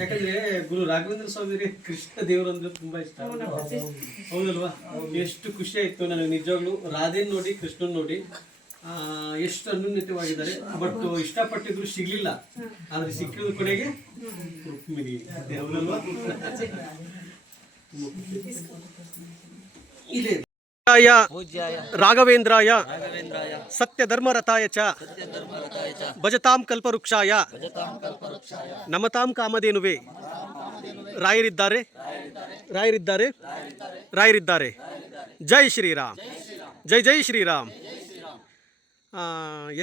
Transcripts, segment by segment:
ಯಾಕಂದ್ರೆ ಗುರು ರಾಘವೇಂದ್ರ ಸ್ವಾಮಿಗೆ ಕೃಷ್ಣ ದೇವರು ಅಂದ್ರೆ ತುಂಬಾ ಇಷ್ಟ. ಹೌದಲ್ವಾ? ಎಷ್ಟು ಖುಷಿ ಆಯ್ತು ನನಗೆ ನಿಜವಾಗ್ಲೂ. ರಾಧೇನ್ ನೋಡಿ, ಕೃಷ್ಣನ್ ನೋಡಿ ಎಷ್ಟು ಅನ್ಯೂನ್ಯತೆವಾಗಿದ್ದಾರೆ. ಬಟ್ ಇಷ್ಟಪಟ್ಟಿದ್ರು ಸಿಗ್ಲಿಲ್ಲ, ಆದ್ರೆ ಸಿಕ್ಕಿದ ಕೊನೆಗೆ ರುಕ್ಮಿಣಿ. ಹೌದಲ್ವಾ? ಇದೆ ರಾಘವೇಂದ್ರಾಯ ಸತ್ಯಧರ್ಮರತಾಯ ಚ ಭಜತಾಂ ಕಲ್ಪವೃಕ್ಷಾಯ ನಮತಾಂ ಕಾಮಧೇನುವೆ. ರಾಯರಿದ್ದಾರೆ, ರಾಯರಿದ್ದಾರೆ, ರಾಯರಿದ್ದಾರೆ. ಜೈ ಶ್ರೀರಾಮ್, ಜೈ ಜೈ ಶ್ರೀರಾಮ್.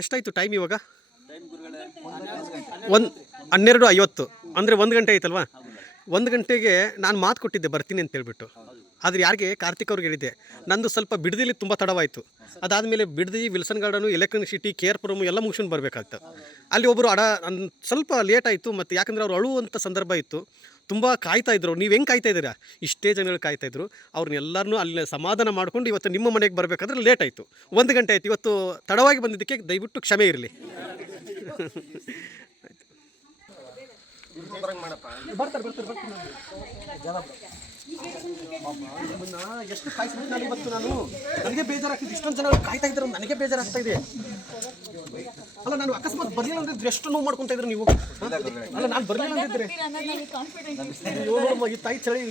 ಎಷ್ಟಾಯಿತು ಟೈಮ್ ಇವಾಗ? 12:50 ಅಂದರೆ 1 ಗಂಟೆ ಆಯ್ತಲ್ವಾ? 1 ಗಂಟೆಗೆ ನಾನು ಮಾತು ಕೊಟ್ಟಿದ್ದೆ ಬರ್ತೀನಿ ಅಂತ ಹೇಳ್ಬಿಟ್ಟು. ಆದರೆ ಯಾರಿಗೆ? ಕಾರ್ತಿಕ್ ಅವ್ರಿಗೆ ಹೇಳಿದ್ದೆ. ನಂದು ಸ್ವಲ್ಪ ಬಿಡದಿಲಿ ತುಂಬ ತಡವಾಯಿತು. ಅದಾದಮೇಲೆ Bidadi, Wilson garden, electronic city, K R Puram ಎಲ್ಲ ಮುಗಿಸ್ಕೊಂಡು ಬರಬೇಕಾಗ್ತದೆ. ಅಲ್ಲಿ ಒಬ್ಬರು ಸ್ವಲ್ಪ ಲೇಟ್ ಆಯಿತು. ಮತ್ತು ಯಾಕಂದರೆ ಅವ್ರು ಅಳುವಂಥ ಸಂದರ್ಭ ಇತ್ತು. ತುಂಬ ಕಾಯ್ತಾಯಿದ್ರು. ನೀವು ಹೆಂಗೆ ಕಾಯ್ತಾಯಿದ್ದೀರಾ? ಇಷ್ಟೇ ಜನಗಳು ಕಾಯ್ತಾಯಿದ್ರು. ಅವ್ರನ್ನೆಲ್ಲರನ್ನೂ ಅಲ್ಲಿ ಸಮಾಧಾನ ಮಾಡ್ಕೊಂಡು ಇವತ್ತು ನಿಮ್ಮ ಮನೆಗೆ ಬರಬೇಕಾದ್ರೆ ಲೇಟ್ ಆಯಿತು. 1 ಗಂಟೆ ಆಯಿತು. ಇವತ್ತು ತಡವಾಗಿ ಬಂದಿದ್ದಕ್ಕೆ ದಯವಿಟ್ಟು ಕ್ಷಮೆ ಇರಲಿ. ಬರ್ತಾರೆ ಎಷ್ಟು ಕಾಯಿಸ್ಬಿಟ್ಟು ನಾನು ಇವತ್ತು. ನನಗೆ ಬೇಜಾರಾಗ್ತಿದೆ. ಇಷ್ಟೊಂದು ಜನ ಕಾಯ್ತಾ ಇದ್ರು, ನನಗೆ ಬೇಜಾರಾಗ್ತಾ ಇದೆ. ಅಲ್ಲ, ನಾನು ಅಕಸ್ಮಾತ್ ಬರಲಿಲ್ಲ ಅಂದಿದ್ರೆ ಎಷ್ಟು ನೋವು ಮಾಡ್ಕೊಂತ ಇದ್ರು ನೀವು. ಅಲ್ಲ, ನಾನು ಬರಲಿಲ್ಲ ಅಂದಿದ್ರೆ ಈ ತಾಯಿ ಚಳಿ.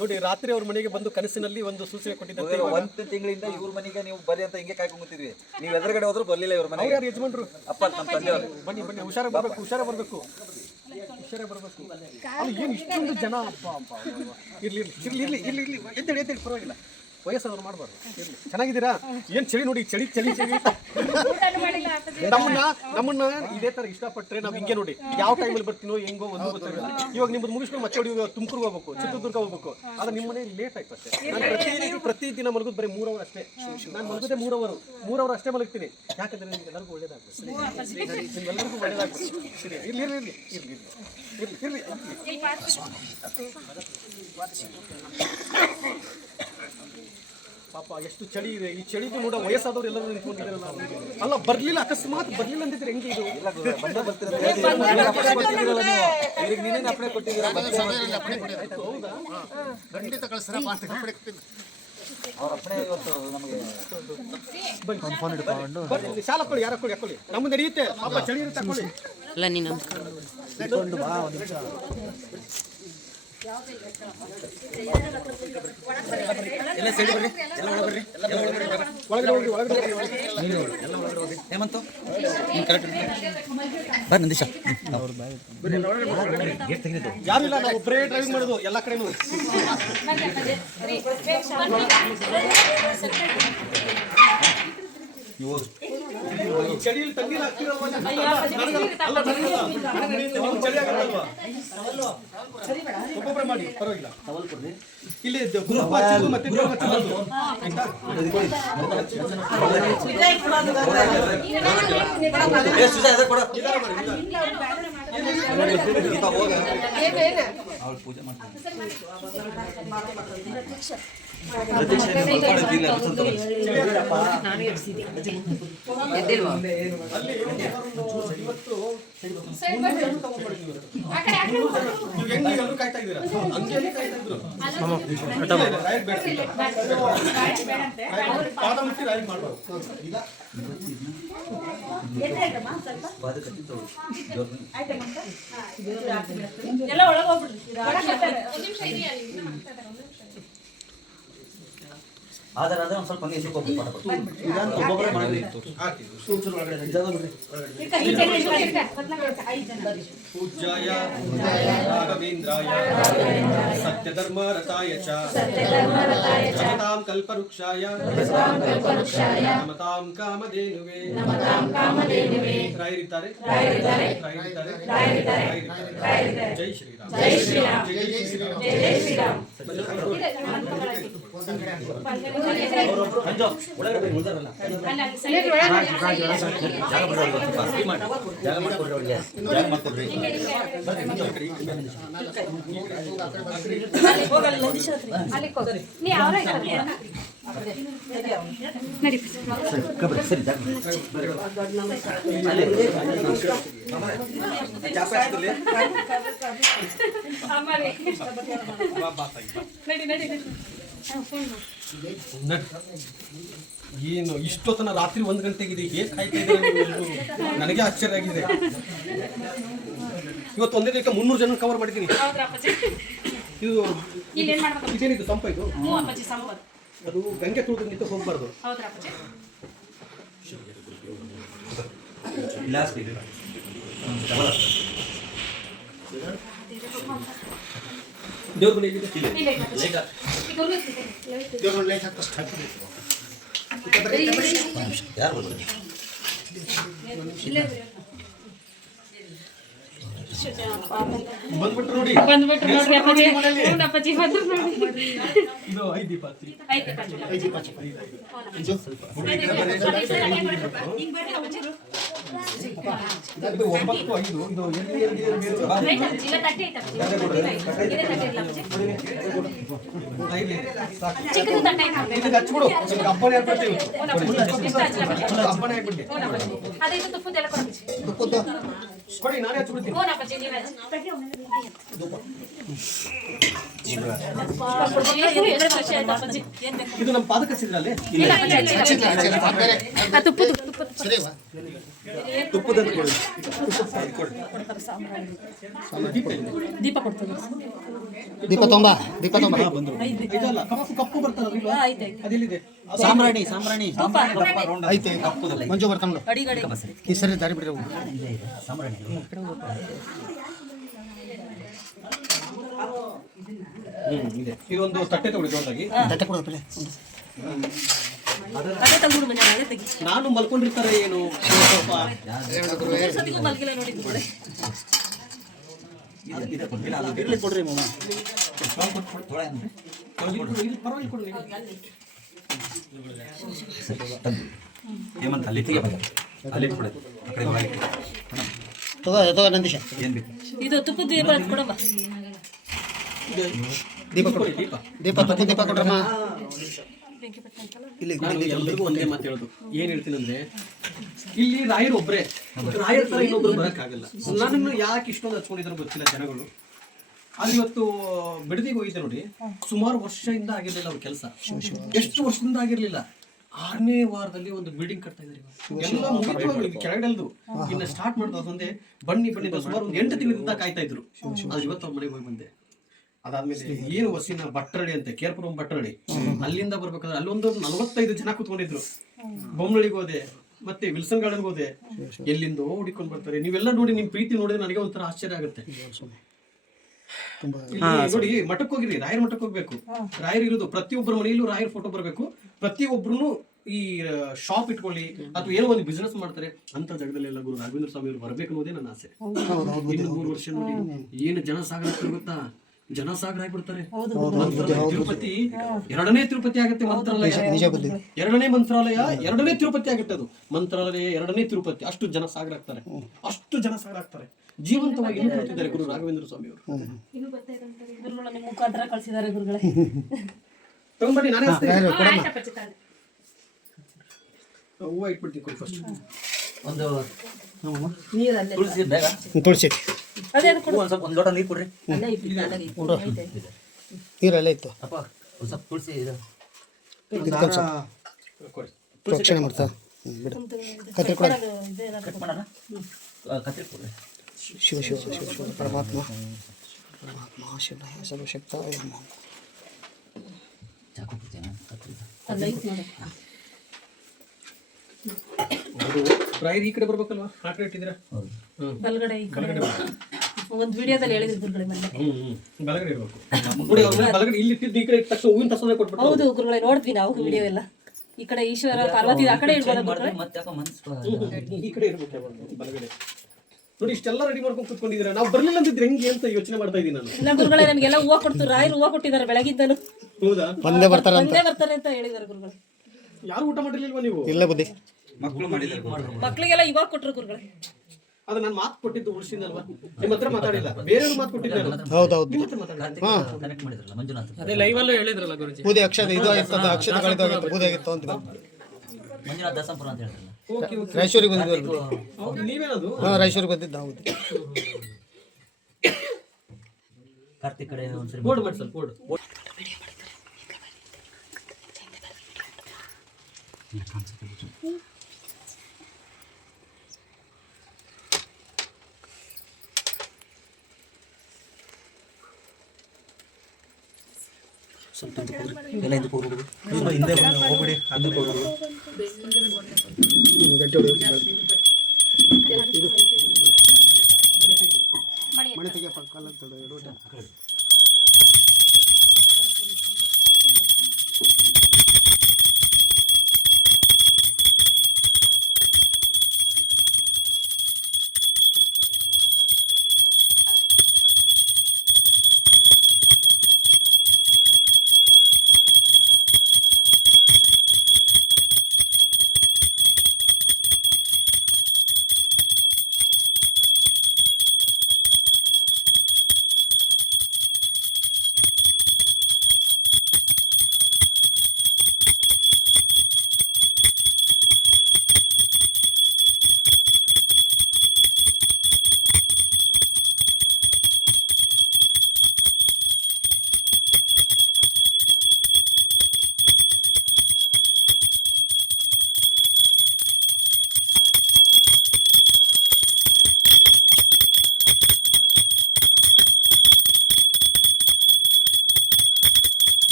ನೋಡಿ, ರಾತ್ರಿ ಅವ್ರ ಮನೆಗೆ ಬಂದು ಕನಸಿನಲ್ಲಿ ಒಂದು ಸೂಚನೆ ಕೊಟ್ಟಿದ್ದಾರೆ. 1 ತಿಂಗಳಿಂದ ಇವ್ರ ಮನೆಗೆ ನೀವು ಬರಿ ಅಂತ ಹಿಂಗೆ ಕಾಯ್ಕೊಂಡ್ಬಿಟ್ಟಿದ್ವಿ. ನೀವು ಎದುರುಗಡೆ ಹೋದ್ರು ಬರ್ಲಿಲ್ಲ ಇವ್ರ ಮನೆ. ಯಾರು ಯಜಮಾನ್ರು? ಅಪ್ಪ, ನಮ್ಮ ತಂದೆಯವರು. ಬನ್ನಿ ಹುಷಾರ ಬರಬೇಕು, ಹುಷಾರ ಬರಬೇಕು. ಅಲ್ಲಿ ಏನು ಇಷ್ಟೊಂದು ಜನ. ಇರ್ಲಿ ಎದ್ದೇಳಿ, ಪರವಾಗಿಲ್ಲ. ವಯಸ್ಸವ್ರು ಮಾಡಬಾರ್ದು. ಇರಲಿ. ಚೆನ್ನಾಗಿದ್ದೀರಾ? ಏನು ಚಳಿ ನೋಡಿ, ಚಳಿ. ನಮ್ಮನ್ನ ಇದೇ ಥರ ಇಷ್ಟಪಟ್ಟರೆ ನಾವು ಹಿಂಗೆ ನೋಡಿ ಯಾವ ಟೈಮಲ್ಲಿ ಬರ್ತೀನೋ ಹೆಂಗೋ ಒಂದು ಗೊತ್ತಾಗಿಲ್ಲ. ಇವಾಗ ನಿಮ್ಮದು ಮುಗಿಸ್ಕೊಂಡು ಮತ್ತೆ ತುಮಕೂರಿಗೆ ಹೋಗ್ಬೇಕು, ಚಿತ್ರದುರ್ಗ ಹೋಗ್ಬೇಕು. ಆದರೆ ನಿಮ್ಮ ಮನೆ ಲೇಟ್ ಆಯ್ತು ಅಷ್ಟೇ. ನಾನು ಪ್ರತಿದಿನ ಮಲಗೋದು ಬರೀ 3 ಅವರ್ ಅಷ್ಟೇ. ನಾನು ಮಲಗೋದೇ 3 ಅವರ್ ಅಷ್ಟೇ ಮಲಗ್ತೀನಿ. ಯಾಕಂದರೆ ನಿಮ್ಗೆಲ್ಲರಿಗೂ ಒಳ್ಳೇದಾಗ್ತದೆ. ನಿಮ್ಗೆಲ್ಲರಿಗೂ ಒಳ್ಳೇದಾಗ್ತದೆ. ಇರ್ಲಿ. ಪಾಪ ಎಷ್ಟು ಚಳಿ ಇದೆ. ಈ ಚಳಿದು ನೋಡ ವಯಸ್ಸಾದವ್ರು ಎಲ್ಲರೂ ನಿಂತ್ಕೊಂಡಿದ್ದಾರಲ್ಲ. ಅಲ್ಲ, ಬರ್ಲಿಲ್ಲ, ಅಕಸ್ಮಾತ್ ಬರ್ಲಿಲ್ಲ ಅಂದಿದ್ರೆ ಹೆಂಗೆ ಇದು? ಹೌದಾ? ಖಂಡಿತ ಶಾಲ ಹಾಕೊಳ್ಳಿ, ಯಾರು ಹಾಕೊಳ್ಳಿ. ನಮ್ಗೆ ನಡೆಯುತ್ತೆ. ಪಾಪ ಚಳಿ ಇರುತ್ತೆ, ಹಾಕೊಳ್ಳಿ. ಅಲ್ಲ, ನೀನು ಹೇಮಂತ್ ಬರ್ ನಂದೀಶ. ಯಾರಿಲ್ಲ, ನಾವು ಒಬ್ಬರೇ ಡ್ರೈವಿಂಗ್ ಮಾಡೋದು ಎಲ್ಲ ಕಡೆನೂ. ಚಳಿಯಲ್ಲಿ ತಣ್ಣೀರು ಹಾಕ್ತಿರಲ್ವಾ? ಒಬ್ಬೊಬ್ಬರೇ ಮಾಡಿ, ಪರವಾಗಿಲ್ಲ. ಇಲ್ಲಿ ಗ್ರೂಪ್ ಹಚ್ಚೋದು ಮತ್ತೆ ಗ್ರೂಪ್ ಹಚ್ಚೋದು. ಪೂಜೆ ಮಾಡ್ತಾರೆ. ಕಾಯ್ತಾ ಇದ್ದೀರಾ? ಎಲ್ಲ ಒಳಗೆ ಹೋಗ್ಬಿಡ್ರಿ. ಆದರೆ ಒಂದು ಸ್ವಲ್ಪ ಹಂಗೆ ಹೆಸರು ಹೋಗ್ಬೇಕು. ಒಬ್ಬೊಬ್ಬರೇ ಮಾಡಿ ಪೂಜ್ಯಾಯ ರಾಘವೇಂದ್ರಾಯ ಸತ್ಯಧರ್ಮರತಾಯ ಚ ಭಜತಾಂ ಕಲ್ಪವೃಕ್ಷಾಯ ನಮತಾಂ ಕಾಮಧೇನುವೆ. ರಾಯರಿದ್ದಾರೆ. ಜೈ ಶ್ರೀರಾಮ್. ಏನು ಇಷ್ಟೊತ್ತನ ರಾತ್ರಿ 1 ಗಂಟೆಗಿದೆ, ಹೇಗೆ ಕಾಯ್ತಾ ಇದ್ದಾರೆ ನೀವು ಎಲ್ರೂ? ನನಗೆ ಆಶ್ಚರ್ಯ ಆಗಿದೆ. ಇವತ್ತು ಒಂದೇ ದಿವಸ 300 ಜನ ಕವರ್ ಮಾಡಿದ್ದೀನಿ. ಇದು ಇದೇನಿದು ಸಂಪ ಇದು? ಅದು ಗಂಗೆ ತುಳಿದು ನಿಂತು ಹೋಗ್ಬಾರ್ದು. ದೇವ್ರ ಮನೆ ಎಲ್ಲಿದೆ? ಬಂದ್ಬಿಟ್ರು ನೋಡಿ. ಇದು 5 ದೀಪ ಹಚ್ಚಿ. ಇದು 9, 5 ಇದು ಇದಕ್ಕೆ ಹಚ್ಬಿಡು. ನಿಮ್ಗೆ ಹಬ್ಬನೇ ಆಗ್ಬಿಡ್ತೀವಿ. ಹಬ್ಬನೇ ಆಗ್ಬಿಟ್ಟೆ. ಕೊಡಿ, ನಾನೇ ಹಚ್ಬಿಡ್ತೀನಿ. ಇದು ನಮ್ಮ ಪಾದಕ ಹಚ್ಚಿದ್ರಲ್ಲಿ ತುಪ್ಪದ ದೀಪ ಕೊಡ್ತದೆ. ದೀಪ ತೊಂಬ ಬಂದ್ರು. ಇದಲ್ಲ ಕಪ್ಪು ಬರ್ತಾರಲ್ಲ, ಅದೆಲ್ಲಿದೆ? ಸಾಂಬ್ರಾಣಿ ಐತೆ ಮಂಜು ಬರ್ತಾನ ಈ ಸರಿ ದಾರಿ ಬಿಡ್ರಿ ಇದೊಂದು ತಟ್ಟೆ ತಗೊಳ್ಳಿ ದೊಡ್ಡದಾಗಿ. ತಟ್ಟೆ ಕೊಡೋದು ನಾನು ಮಲ್ಕೊಂಡಿರ್ತಾರೆ ಏನು ಸ್ವಲ್ಪ ಕೊಡ್ರಿ ಮಾಮ. ತಗೋ ನಂದೀಶ ಇದು ತುಪ್ಪದ ದೀಪ ಕೊಡಮ್ಮ. ದೀಪ ಕೊಡಿ. ದೀಪ ತುಪ್ಪ ದೀಪ ಕೊಡ್ರಮ್ಮ. ನಾನು ಎಲ್ರಿಗೂ ಒಂದೇ ಮಾತು ಹೇಳೋದು, ಏನ್ ಹೇಳ್ತೀನಿ ಅಂದ್ರೆ, ಇಲ್ಲಿ ರಾಯರ್ ಒಬ್ರೆ, ರಾಯರ್ ತರ ಇನ್ನೊಬ್ರು ಬರಕ್ಕಾಗಲ್ಲ. ನನ್ನನ್ನು ಯಾಕೆ ಇಷ್ಟೊಂದು ಹಚ್ಕೊಂಡಿದ್ರು ಗೊತ್ತಿಲ್ಲ ಜನಗಳು. ಅದು ಇವತ್ತು ಬಿಡದಿಗೆ ಹೋಗಿದ್ದೆ ನೋಡಿ, ಸುಮಾರು ವರ್ಷದಿಂದ ಆಗಿರ್ಲಿಲ್ಲ ಅವ್ರ ಕೆಲಸ. ಎಷ್ಟು ವರ್ಷದಿಂದ ಆಗಿರ್ಲಿಲ್ಲ. 6ನೇ ವಾರದಲ್ಲಿ ಒಂದು ಬಿಲ್ಡಿಂಗ್ ಕಟ್ತಾ ಇದ್ದಾರೆ. ಎಲ್ಲ ಮುಗಿದು ಕೆಳಗಡೆಲ್ದು ಇನ್ನ ಸ್ಟಾರ್ಟ್ ಮಾಡಿದ್ರು. ಅದೊಂದೇ ಬನ್ನಿ ಸುಮಾರು ಒಂದು 8 ತಿಂಗಳಿಂದ ಕಾಯ್ತಾ ಇದ್ರು. ಅದು ಇವತ್ತು ಅವ್ರ ಮನೆಗೆ ಹೋಗಿ ಬಂದೆ. ಅದಾದ್ಮೇಲೆ ಏನು ವಸಿನ ಬಟ್ಟರಳ್ಳಿ ಅಂತ, ಕೇರ್ಪುರಂ ಬಟ್ಟರಳ್ಳಿ, ಅಲ್ಲಿಂದ ಬರ್ಬೇಕಾದ್ರೆ ಅಲ್ಲೊಂದು 45 ಜನ ಕೂತ್ಕೊಂಡಿದ್ರು. ಬೊಮ್ಮನಳ್ಳಿಗೆ ಹೋದೆ, ಮತ್ತೆ ವಿಲ್ಸನ್ ಗಾರ್ಡನ್ಗೆ ಹೋದೆ. ಎಲ್ಲಿಂದೋ ಹುಡುಕೊಂಡು ಬರ್ತಾರೆ. ನೀವೆಲ್ಲ ನೋಡಿ, ನಿಮ್ ಪ್ರೀತಿ ನೋಡಿದ್ರೆ ನನಗೆ ಒಂಥರ ಆಶ್ಚರ್ಯ ಆಗುತ್ತೆ. ನೋಡಿ, ಮಠಕ್ಕೆ ಹೋಗಿರಿ, ರಾಯರ್ ಮಠಕ್ಕೆ ಹೋಗ್ಬೇಕು. ರಾಯರ್ ಇರೋದು ಪ್ರತಿಯೊಬ್ಬರ ಮನೆಯಲ್ಲೂ ರಾಯರ್ ಫೋಟೋ ಬರ್ಬೇಕು. ಪ್ರತಿಯೊಬ್ಬರು ಈ ಶಾಪ್ ಇಟ್ಕೊಳ್ಳಿ ಅಥವಾ ಏನೋ ಒಂದು ಬಿಸ್ನೆಸ್ ಮಾಡ್ತಾರೆ ಅಂತ ಜಾಗದಲ್ಲೆಲ್ಲ ಗುರು ರಾಘವೇಂದ್ರ ಸ್ವಾಮಿ ಅವರು ಬರ್ಬೇಕು ಅನ್ನೋದೇ ನನ್ನ ಆಸೆ. ಇನ್ನು 3 ವರ್ಷ ನೋಡಿ ಏನು ಜನಸಾಗರ ಗೊತ್ತಾ? ಜನಸಾಗರ ಆಗ್ಬಿಡ್ತಾರೆ. ತಿರುಪತಿ 2ನೇ ತಿರುಪತಿ ಆಗುತ್ತೆ. ಮಂತ್ರಾಲಯ 2ನೇ ಮಂತ್ರಾಲಯ, 2ನೇ ತಿರುಪತಿ ಆಗುತ್ತೆ. ಅದು ಮಂತ್ರಾಲಯ 2ನೇ ತಿರುಪತಿ. ಅಷ್ಟು ಜನಸಾಗರ ಆಗ್ತಾರೆ, ಅಷ್ಟು ಜನಸಾಗರ ಆಗ್ತಾರೆ. ಜೀವಂತವಾಗಿ ಕೊಡ್ತಿದ್ದಾರೆ ಗುರು ರಾಘವೇಂದ್ರ ಸ್ವಾಮಿ ಅವರು. ಮುಖಾಂತರ ಕಳಿಸಿದ್ದಾರೆ ಗುರುಗಳೇ. ತಗೊಂಡ್ಬನ್ನಿ, ನಾನೇ ಹೂವು ಇಟ್ಬಿಡ್ತೀನಿ. ಫಸ್ಟ್ ಒಂದು ನೀರಲ್ಲೇ ತುಳಸಿ ಬೇಗ ತುಳಸಿ ಅದೇ ಅದು ಕೊಡು. ಒಂದು ಲೋಟ ನೀರು ಕೊಡ್ರಿ. ಅಲ್ಲೇ ಇಟ್ಟಿದ್ದೆ, ಅಲ್ಲೇ ಐತೆ. ನೀರಲ್ಲೇ ಇತ್ತು. ಅಪ್ಪ ಒಂದು ಸ್ವಲ್ಪ ತುಳಸಿ ಇದು ರಕ್ಷಣೆ ಮಾಡ್ತಾ ಬಿಡು. ಕತ್ರಿ ಕೊಡ. ಕಟ್ ಮಾಡೋಣ. ಕತ್ರಿ ಕೊಡ್ರಿ. ಶಿವ ಶಿವ ಶಿವ ಶಿವ ಪರಮಾತ್ಮ ಶಿವ ಸರ್ವಶಕ್ತ. ಚಾಕು ಕೊಡ್ತೇನೆ. ಕತ್ರಿ ಅಲ್ಲೇ ಐತೆ ನೋಡಿ. ರಾಯರ್ ಈ ಕಡೆ ಬರ್ಬೇಕಲ್ವಾ? ಆ ಕಡೆ ಇಟ್ಟಿದ್ದೀರಾ? ಬಲಗಡೆ ಈ ಕಡೆ ಒಂದು ವಿಡಿಯೋದಲ್ಲಿ ಹೇಳಿದ್ರು ಗುರುಗಳೇ ಮೊನ್ನೆ. ಬಲಗಡೆ ಇರಬೇಕು ನೋಡಿ. ಅವ್ರ ಬಲಗಡೆ ಇಲ್ಲಿ ಇಟ್ಟಿದ್ದು ಈ ಕಡೆ ಇಟ್ಟ ತಕ್ಷಣ ಹೂವಿನ ತಸನೆ ಕೊಟ್ಬಿಟ್ಟು. ಹೌದು ಗುರುಗಳೇ, ನೋಡಿದ್ವಿ ನಾವು ವಿಡಿಯೋ ಎಲ್ಲ. ಈ ಕಡೆ ಈಶ್ವರ ಪಾರ್ವತಿ ಆ ಕಡೆ ಇಡ್ಬೋದ ಗುರುಗಳೇ? ಮತ್ತೆ ಯಾಕೋ ಮನ್ಸು ಈ ಕಡೆ ಇರ್ಬೇಕು ಬಲಗಡೆ. ನೋಡಿ ಇಷ್ಟೆಲ್ಲ ರೆಡಿ ಮಾಡ್ಕೊಂಡು ಕೂತ್ಕೊಂಡಿದ್ದೀರಾ. ನಾವು ಬರ್ಲಿಲ್ಲ ಅಂತಿದ್ರೆ ಹೆಂಗೆ ಅಂತ ಯೋಚನೆ ಮಾಡ್ತಾ ಇದ್ದೀನಿ ನಾನು. ಇಲ್ಲ ಗುರುಗಳೇ, ನಮಗೆಲ್ಲ ಹೂವು ಕೊಡ್ತು, ರಾಯರು ಹೂವು ಕೊಟ್ಟಿದ್ದಾರೆ ಬೆಳಗಿಂದನು. ಹೌದಾ? ಬಂದೇ ಬರ್ತಾರ ಅಂತ ಬಂದೇ ಬರ್ತಾರೆ ಅಂತ ಹೇಳಿದ್ದಾರೆ ಗುರುಗಳು. ಯಾರು ಊಟ ಮಾಡಿರ್ಲಿಲ್ವಾ ನೀವು? ಇಲ್ಲ ಬುದ್ಧಿ. ಮಕ್ಕಳು ಮಾಡಿದ್ದಾರೆ. ಮಕ್ಳಿಗೆಲ್ಲ ಇವಾಗ ಕೊಟ್ರು ಗುರುಗಳೇ. ಅದು ನಾನು ಮಾತು ಕೊಟ್ಟಿದ್ದು ಉಳಿಸಿನಲ್ವಾ? ನಿಮ್ಮ ಹತ್ರ ಮಾತಾಡಿಲ್ಲ, ಬೇರೆ ಮಾತು ಕೊಟ್ಟಿದ್ದೆ ನಾನು. ಹೌದೌದು. ನಿಮ್ಮ ಹತ್ರ ಮಾತಾಡಿಲ್ಲ. ಹಾ ಕನೆಕ್ಟ್ ಮಾಡಿದ್ರಲ್ಲ ಮಂಜುನಾಥ್, ಅದೇ ಲೈವ್ ಅಲ್ಲೂ ಹೇಳಿದ್ರಲ್ಲ ಗುರುಜಿ. ಬೂದಿ ಅಕ್ಷತೆ ಇದು ಆಗಿತ್ತು, ಅಕ್ಷತೆಗಳಿದ್ದಾಗಿತ್ತು, ಬೂದಿ ಆಗಿತ್ತು ಅಂತ ಮಂಜುನಾಥ್ ದಾಸಂಪುರ ಅಂತ ಹೇಳಿದ್ರಲ್ಲ. Okay okay. ರಾಯಚೂರಿಗೆ ಬಂದಿದ್ವಿ. ಹೌದು, ನೀವೇನದು? ಹಾಂ ರಾಯಚೂರಿಗೆ ಬಂದಿದ್ದು. ಹೌದು. ಕಾರ್ತಿಕ್ ಕಡೆ ಒಂದ್ಸರಿ ಬೋರ್ಡ್ ಮಾಡಿ ಸ್ವಲ್ಪ ಬೋರ್ಡ್. ಎಲ್ಲ ಹಿಂದಕ್ಕೆ ಹೋಗ್ಬಿಡು. ಹಿಂದೆ ಹೋಗ್ಬಿಡಿ, ಹಿಂದಕ್ಕೆ ಹೋಗ್ಬಿಡು. ಗಟ್ಟಿ ಹೊಡಿ. ಮನೆ ತೆಗಿಯಪ್ಪ, ಕಾಲ ತೊಡ ಎಡವಟ.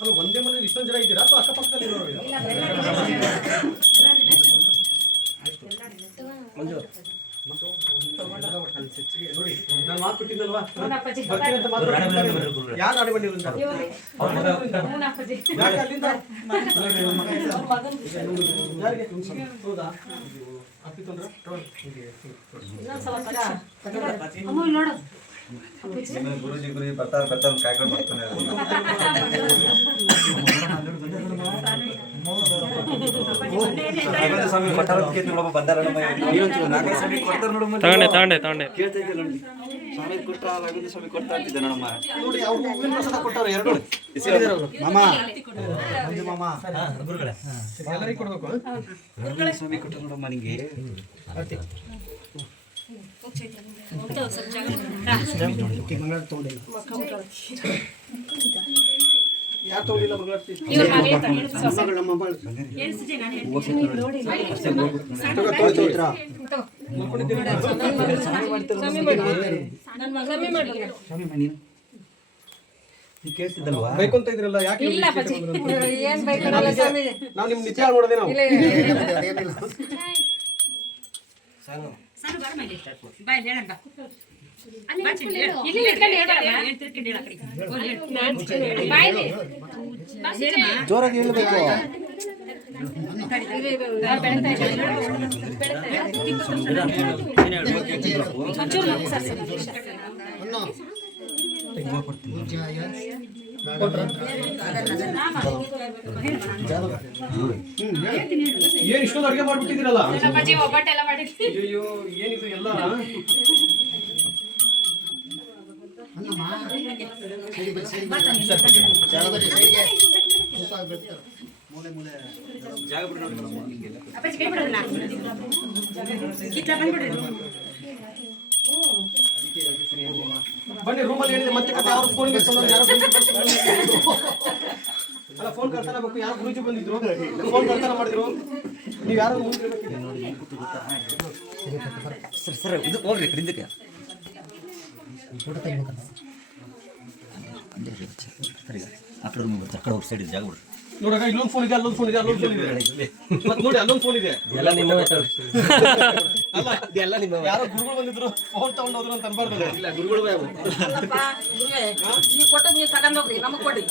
ಅಲ್ಲ ಒಂದೇ ಮನೇಲಿ ಇಷ್ಟೊಂದು ಜನ ಇದ್ದೀರಾ ಅಥವಾ ಅಕ್ಕಪಕ್ಕದಲ್ಲಿ ನೋಡಿ ನಾನು ಮಾತು ಕೊಟ್ಟಿದ್ದಲ್ವಾ ಬರ್ತೀನಿ ಅಂತ ಮಾತು ಯಾರು ನಾಡಿ ಬಂದಿಲ್ಲ ಯಾಕೆ ಅಲ್ಲಿಂದ ಯಾರಿಗೆ ಹೌದಾ ಗುರುಜಿ ಬರ್ತಾರೆ ಕಾಯ್ಕೊಂಡು ಬರ್ತಾನೆ ಸ್ವಾಮಿ ಬಂದಾರ ಸ್ವಾಮಿ ಕೊಟ್ಟ ರಾಘವೇಂದ್ರ ಸ್ವಾಮಿ ಕೊಡ್ತಾ ಅಂತಿದ್ದೆ ನೋಡಮ್ಮ ನೋಡಿ ಅವ್ರು ಹೂವಿನ ಪ್ರಸಾದ ಕೊಟ್ಟವ್ರು ಎರಡು ಎಲ್ಲರಿಗೂ ಕೊಡ್ಬೇಕು ರಾಘವೇಂದ್ರ ಸ್ವಾಮಿ ಕೊಟ್ಟ ನೋಡಮ್ಮ ನಿಂಗೆ ಮಂಗಳ ತೊಗೊಂಡಿಲ್ಲ ಯಾರು ತಗೊಂಡಿಲ್ಲ ಮಂಗಳಾರತಿ ನಮ್ಮ ಮಗಳು ನೀ ಕೇಳ್ತಿದ್ದಲ್ವಾ ಬೇಕು ಅಂತ ಇದ್ರಲ್ಲ ಯಾಕೆ ನಾವು ನಿಮ್ ನಿತ್ಯ ನೋಡೋದೇ ನಾವು ಜೋರಾಗಿ ಹೇಳ್ಬೇಕು ಏನ್ ಇಷ್ಟೊಂದು ಅಡುಗೆ ಮಾಡ್ಬಿಟ್ಟಿದ್ದೀರಲ್ಲ ಅಯ್ಯೋ ಏನಿದು ಎಲ್ಲ ಜಾಗ ಬಿಡು ಬನ್ನಿ ರೂಮಲ್ಲಿ ಹೇಳಿದೆ ಮತ್ತೆ ಕತೆ ಅವ್ರ ಫೋನ್ ಯಾರೋ ಅಲ್ಲ ಫೋನ್ ಕರ್ತಾನ ಬೇಕು ಯಾರು ಗುರುಜಿ ಬಂದಿದ್ರು ಫೋನ್ ಕರ್ತಾನ ಮಾಡಿದ್ರು ನೀವು ಯಾರು ಮುಂದೆ ಸರ್ ಇದು ಹೋಗ್ರಿ ಹಿಂದಕ್ಕೆ ಸರಿ ಆ ಕಡೆ ಹೋಗಿ ಸೈಡ್ ಜಾಗ ಬಿಡ್ರಿ ನೋಡಾಗ ಇಲ್ಲೊಂದು ಫೋನ್ ಇದೆ ಅಲ್ಲೊಂದು ಫೋನ್ ಇದೆ ಅಲ್ಲೊಂದು ಫೋನ್ ಇದೆ ಮತ್ತೆ ನೋಡಿ ಅಲ್ಲೊಂದು ಫೋನ್ ಇದೆ ಎಲ್ಲ ನಿಮ್ಮ ಅಲ್ಲ ಇದೆಲ್ಲ ನಿಮ್ಮ ಯಾರೋ ಗುರುಗಳು ಬಂದಿದ್ರು ಫೋನ್ ತಗೊಂಡೋದ್ರು ಅಂತ ಅನ್ಬಾರ್ದು ಇಲ್ಲ ಗುರುಗಳು ನೀವು ಕೊಟ್ಟು ನೀವು ತಗೊಂಡೋಗ್ರಿ ನಮಗೆ ಕೊಡಿ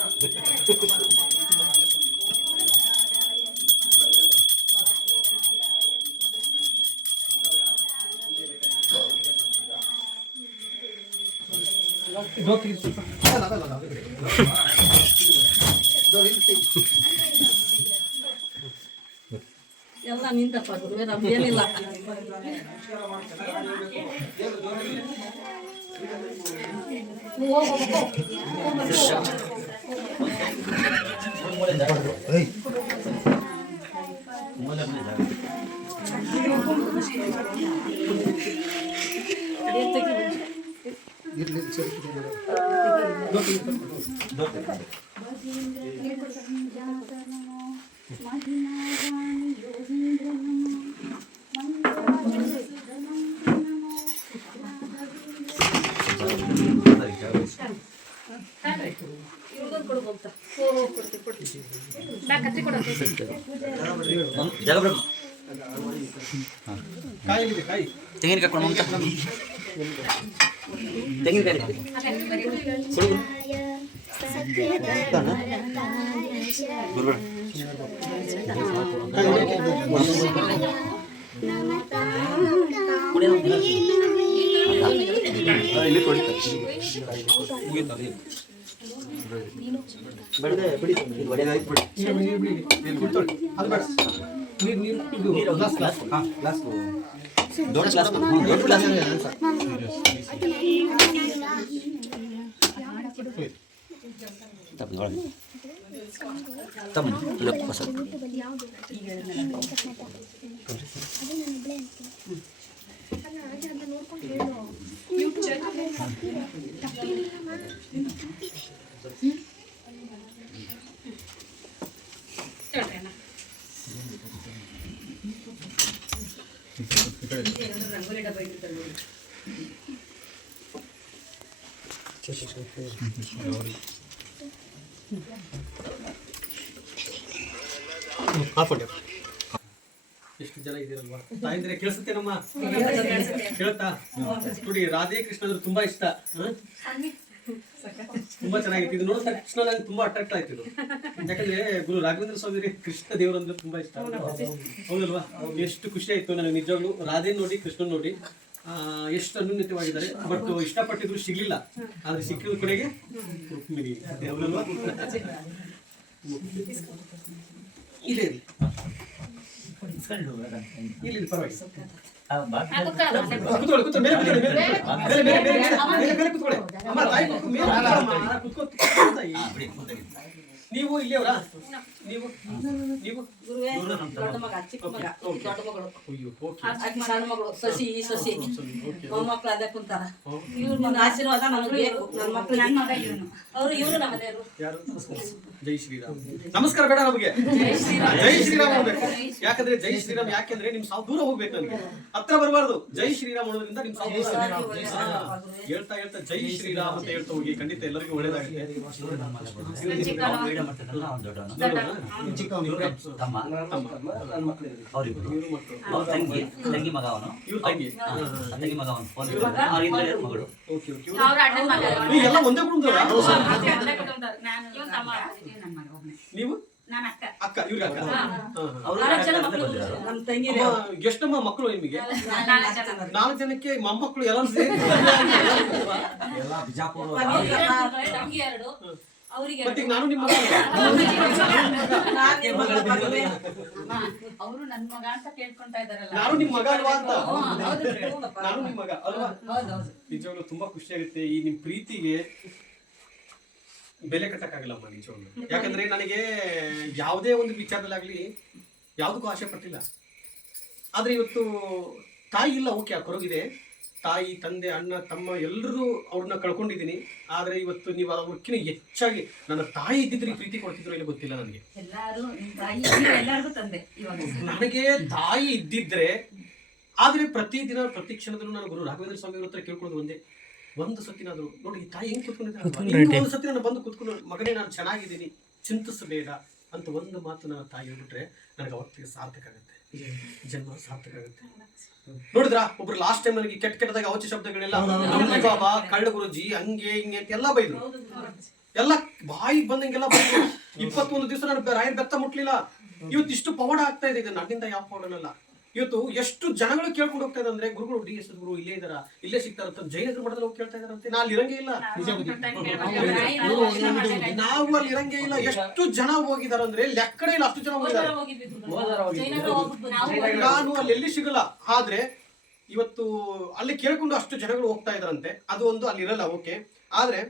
ಎಲ್ಲ ನಿಂತಪ್ಪ ಗುರುವೇ ನಮ್ಗೇನಿಲ್ಲ ಇರ್ಲಿ ಸರಿ ಕಾಯಿ ತೆಂಗಿನಕಾಯಿ ಕೊಡು ಮಮತಾ ತೆಂಗಿನಕಾಯಿ ಗುರುಗಳ ಇಲ್ಲಿ ಕೊಡಿ ಅದು ಬೇಡ ನೀರು ಇದು ಗ್ಲಾಸ್ ಗ್ಲಾಸ್ ಗ್ಲಾಸ್ ದೊಡ್ಡ ಗ್ಲಾಸ್ ದೊಡ್ಡ ಗ್ಲಾಸ್ ತಮ್ಮ ಇಲ್ಲ ಹೊಸ ಎಷ್ಟು ಜನ ಇದೀರಲ್ವಾ ತಾಯಿಂದ್ರೆ ಕೇಳಿಸುತ್ತೇನಮ್ಮ ಕೇಳುತ್ತಾ ನೋಡಿ ರಾಧೆ ಕೃಷ್ಣ ಅಂದ್ರೆ ತುಂಬಾ ಇಷ್ಟ ತುಂಬಾ ಚೆನ್ನಾಗಿತ್ತು ಇದು ನೋಡಿದ ಕೃಷ್ಣ ನಂಗೆ ತುಂಬಾ ಅಟ್ರಾಕ್ಟ್ ಆಯ್ತು ಇದು ಯಾಕಂದ್ರೆ ಗುರು ರಾಘವೇಂದ್ರ ಸ್ವಾಮಿ ಕೃಷ್ಣ ದೇವರು ಅಂದ್ರೆ ತುಂಬಾ ಇಷ್ಟ ಹೌದಲ್ವಾ ಎಷ್ಟು ಖುಷಿ ಆಯ್ತು ನನಗೆ ನಿಜವಾಗ್ಲೂ ರಾಧೆ ನೋಡಿ ಕೃಷ್ಣ ನೋಡಿ ಎಷ್ಟು ಅನ್ಯೂನ್ಯತವಾಗಿದ್ದಾರೆ ಬಟ್ ಇಷ್ಟಪಟ್ಟಿದ್ರು ಸಿಗ್ಲಿಲ್ಲ ಆದ್ರೆ ಸಿಕ್ಕಿದ ಕಡೆಗೆ ರುಕ್ಮಿಣಿ ಹೌದಲ್ವಾ ಇದೆ ಇಲ್ಲಿ ಪರವಾಗಿಲ್ಲ ಕೂತ್ಕೊಳ್ಳಿ ಕೂತ್ಕೊಳ್ಳಿ ಮೇಲೆ ಕೂತ್ಕೊಳ್ಳಿ ಮೇಲೆ ಕೂತ್ಕೊಳ್ಳಿ ಅಮ್ಮ ತಾಯಿ ಕೂತ್ಕೊಳ್ಳಿ ತಾಯಿ ನೀವು ಇಲ್ಲಿಯವರಾ ನೀವು ನೀವು ದೊಡ್ಡ ಮಗ ಚಿಕ್ಕ ಮಗ ದೊಡ್ಡ ಮಗಳು ಅಯ್ಯೋ ಓಕೆ ಆಕಿ ಸಣ್ಣ ಮಗಳು ಸಸಿ ಈ ಸಸಿ ಮೊಮ್ಮಕ್ಳು ಅದೇ ಕುಂತಾರ ಇವ್ರು ನಿನ್ನ ಆಶೀರ್ವಾದ ನನಗೆ ಬೇಕು ನನ್ನ ಮಕ್ಳು ನನ್ನ ಮಗ ಇವನು ಇವರು ನಮ್ಮ ಮನೆಯವರು ಯಾರು ಜೈ ಶ್ರೀರಾಮ್ ನಮಸ್ಕಾರ ಬೇಡ ನಮಗೆ ಜೈ ಶ್ರೀರಾಮ್ ಹೋಗ್ಬೇಕು ಯಾಕಂದ್ರೆ ಜೈ ಶ್ರೀರಾಮ್ ಯಾಕೆಂದ್ರೆ ನಿಮ್ ಸಾವು ದೂರ ಹೋಗ್ಬೇಕು ನನಗೆ ಹತ್ರ ಬರಬಾರ್ದು ಜೈ ಶ್ರೀರಾಮ್ ಅನ್ನೋದ್ರಿಂದ ನಿಮ್ ಸಾವು ದೂರ ಹೇಳ್ತಾ ಹೇಳ್ತಾ ಜೈ ಶ್ರೀರಾಮ್ ಅಂತ ಹೇಳ್ತಾ ಹೋಗಿ ಖಂಡಿತ ಎಲ್ಲರಿಗೂ ಒಳ್ಳೇದಾಗುತ್ತೆ ತಂಗಿ ಮಗ ಅವನು ಇವ್ರು ತಂಗಿ ತಂಗಿ ಮಗ ಅವನು ಫೋನ್ ಮಗಳು ಓಕೆ ಓಕೆ ಎಲ್ಲ ಒಂದೇ ಕುಟುಂಬದವರಾ ನೀವು ಅಕ್ಕ ಇವ್ರಿಗೆ ಅಕ್ಕ ನಮ್ಮ ತಂಗಿ ಎಷ್ಟಮ್ಮ ಮಕ್ಕಳು ನಿಮಗೆ 4 ಜನಕ್ಕೆ ಮೊಮ್ಮಕ್ಕಳು ಎಲ್ಲ ಸೇರಿ ಮತ್ತೆ ನಾನು ನಿಮ್ಮ ಅವರು ನನ್ನ ಮಗ ಅಂತ ಕೇಳ್ಕೊಂತಾ ಇದಾರಲ್ಲ ನಾನು ನಿಮ್ಮ ಮಗ ಅಲ್ವಾ ಅಂತ ನಾನು ನಿಮ್ಮ ಮಗ ಅಲ್ವಾ ನಿಜವಾಗ್ಲೂ ತುಂಬಾ ಖುಷಿ ಆಗುತ್ತೆ ಈ ನಿಮ್ ಪ್ರೀತಿಗೆ ಬೆಲೆ ಕಟ್ಟಕ್ಕಾಗಲ್ಲಮ್ಮ ನಿಜವಾಗ್ಲೂ ಯಾಕಂದ್ರೆ ನನಗೆ ಯಾವುದೇ ಒಂದು ವಿಚಾರದಲ್ಲಾಗ್ಲಿ ಯಾವುದಕ್ಕೂ ಆಸೆ ಪಟ್ಟಿಲ್ಲ ಆದ್ರೆ ಇವತ್ತು ತಾಯಿ ಇಲ್ಲ ಓಕೆ ಆ ಕೊರಗಿದೆ ತಾಯಿ ತಂದೆ ಅಣ್ಣ ತಮ್ಮ ಎಲ್ಲರೂ ಅವ್ರನ್ನ ಕಳ್ಕೊಂಡಿದ್ದೀನಿ ಆದ್ರೆ ಇವತ್ತು ನೀವು ಅವ್ರಕ್ಕಿಂತ ಹೆಚ್ಚಾಗಿ ನನ್ನ ತಾಯಿ ಇದ್ದಿದ್ರೆ ಪ್ರೀತಿ ಕೊಡ್ತಿದ್ರು ಇಲ್ಲ ಗೊತ್ತಿಲ್ಲ ನನಗೆ ಎಲ್ಲರಿಗೂ ತಂದೆ ನನಗೆ ತಾಯಿ ಇದ್ದಿದ್ರೆ ಆದ್ರೆ ಪ್ರತಿದಿನ ಪ್ರತಿ ಕ್ಷಣದಲ್ಲೂ ನಾನು ಗುರು ರಾಘವೇಂದ್ರ ಸ್ವಾಮಿ ಅವ್ರ ಹತ್ರ ಕೇಳ್ಕೊಳ್ಳೋದು ಒಂದೇ ಒಂದು ಸತಿನಾದ್ರು ನೋಡಿ ಈ ತಾಯಿ ಹೆಂಗ್ ಕೂತ್ಕೊಂಡಿದ್ದಾರೆ ಒಂದು ಸತಿ ನಾನು ಬಂದು ಕೂತ್ಕೊಂಡು ಮಗನೇ ನಾನು ಚೆನ್ನಾಗಿದ್ದೀನಿ ಚಿಂತಿಸಬೇಡ ಅಂತ ಒಂದು ಮಾತು ನನ್ನ ತಾಯಿ ಹೇಳ್ಬಿಟ್ರೆ ನನಗೆ ಅವತ್ತಿಗೆ ಸಾರ್ಥಕ ಆಗುತ್ತೆ ಜನ್ಮ ಸಾರ್ಥಕ ಆಗುತ್ತೆ ನೋಡಿದ್ರ ಒಬ್ರು ಲಾಸ್ಟ್ ಟೈಮ್ ನನಗೆ ಕೆಟ್ಟದಾಗ ಅವಚಿ ಶಬ್ದಗಳೆಲ್ಲ ಬಾಬಾ ಕಳ್ಳ ಗುರುಜಿ ಹಂಗೆ ಹಿಂಗೆ ಅಂತ ಎಲ್ಲ ಬೈದ್ರು ಎಲ್ಲ ಬಾಯಿ ಬಂದಂಗೆಲ್ಲ ಬೈದ್ರು 21 ದಿವಸ ನಾನು ರಾಯರ್ ಬೆತ್ತ ಮುಟ್ಲಿಲ್ಲ ಇವತ್ತು ಇಷ್ಟು ಪವಾಡ ಆಗ್ತಾ ಇದೆ ನನ್ನಿಂದ ಯಾವ ಪವಾಡನಲ್ಲ ಇವತ್ತು ಎಷ್ಟು ಜನಗಳು ಕೇಳ್ಕೊಂಡು ಹೋಗ್ತಾ ಇದೆ ಅಂದ್ರೆ ಗುರುಗಳು DS ಗುರು ಇಲ್ಲೇ ಇದಾರ ಇಲ್ಲೇ ಸಿಗ್ತಾರಂತ ಜೈನಗರ ಮಠದಲ್ಲಿ ಹೋಗಿ ಕೇಳ್ತಾ ಇದಾರಂತೆ ನಾ ಅಲ್ಲಿ ಇರಂಗೇ ಇಲ್ಲ ನಾವು ಅಲ್ಲಿ ಇರಂಗೇ ಇಲ್ಲ ಎಷ್ಟು ಜನ ಹೋಗಿದಾರ ಅಂದ್ರೆ ಲೆಕ್ಕಡೆ ಇಲ್ಲ ಅಷ್ಟು ಜನ ಹೋಗಿದ್ದಾರೆ ನಾನು ಅಲ್ಲಿ ಎಲ್ಲಿ ಸಿಗಲ್ಲ ಆದ್ರೆ ಇವತ್ತು ಅಲ್ಲಿ ಕೇಳ್ಕೊಂಡು ಅಷ್ಟು ಜನಗಳು ಹೋಗ್ತಾ ಇದಾರಂತೆ ಅದು ಒಂದು ಅಲ್ಲಿ ಇರಲ್ಲ ಓಕೆ ಆದ್ರೆ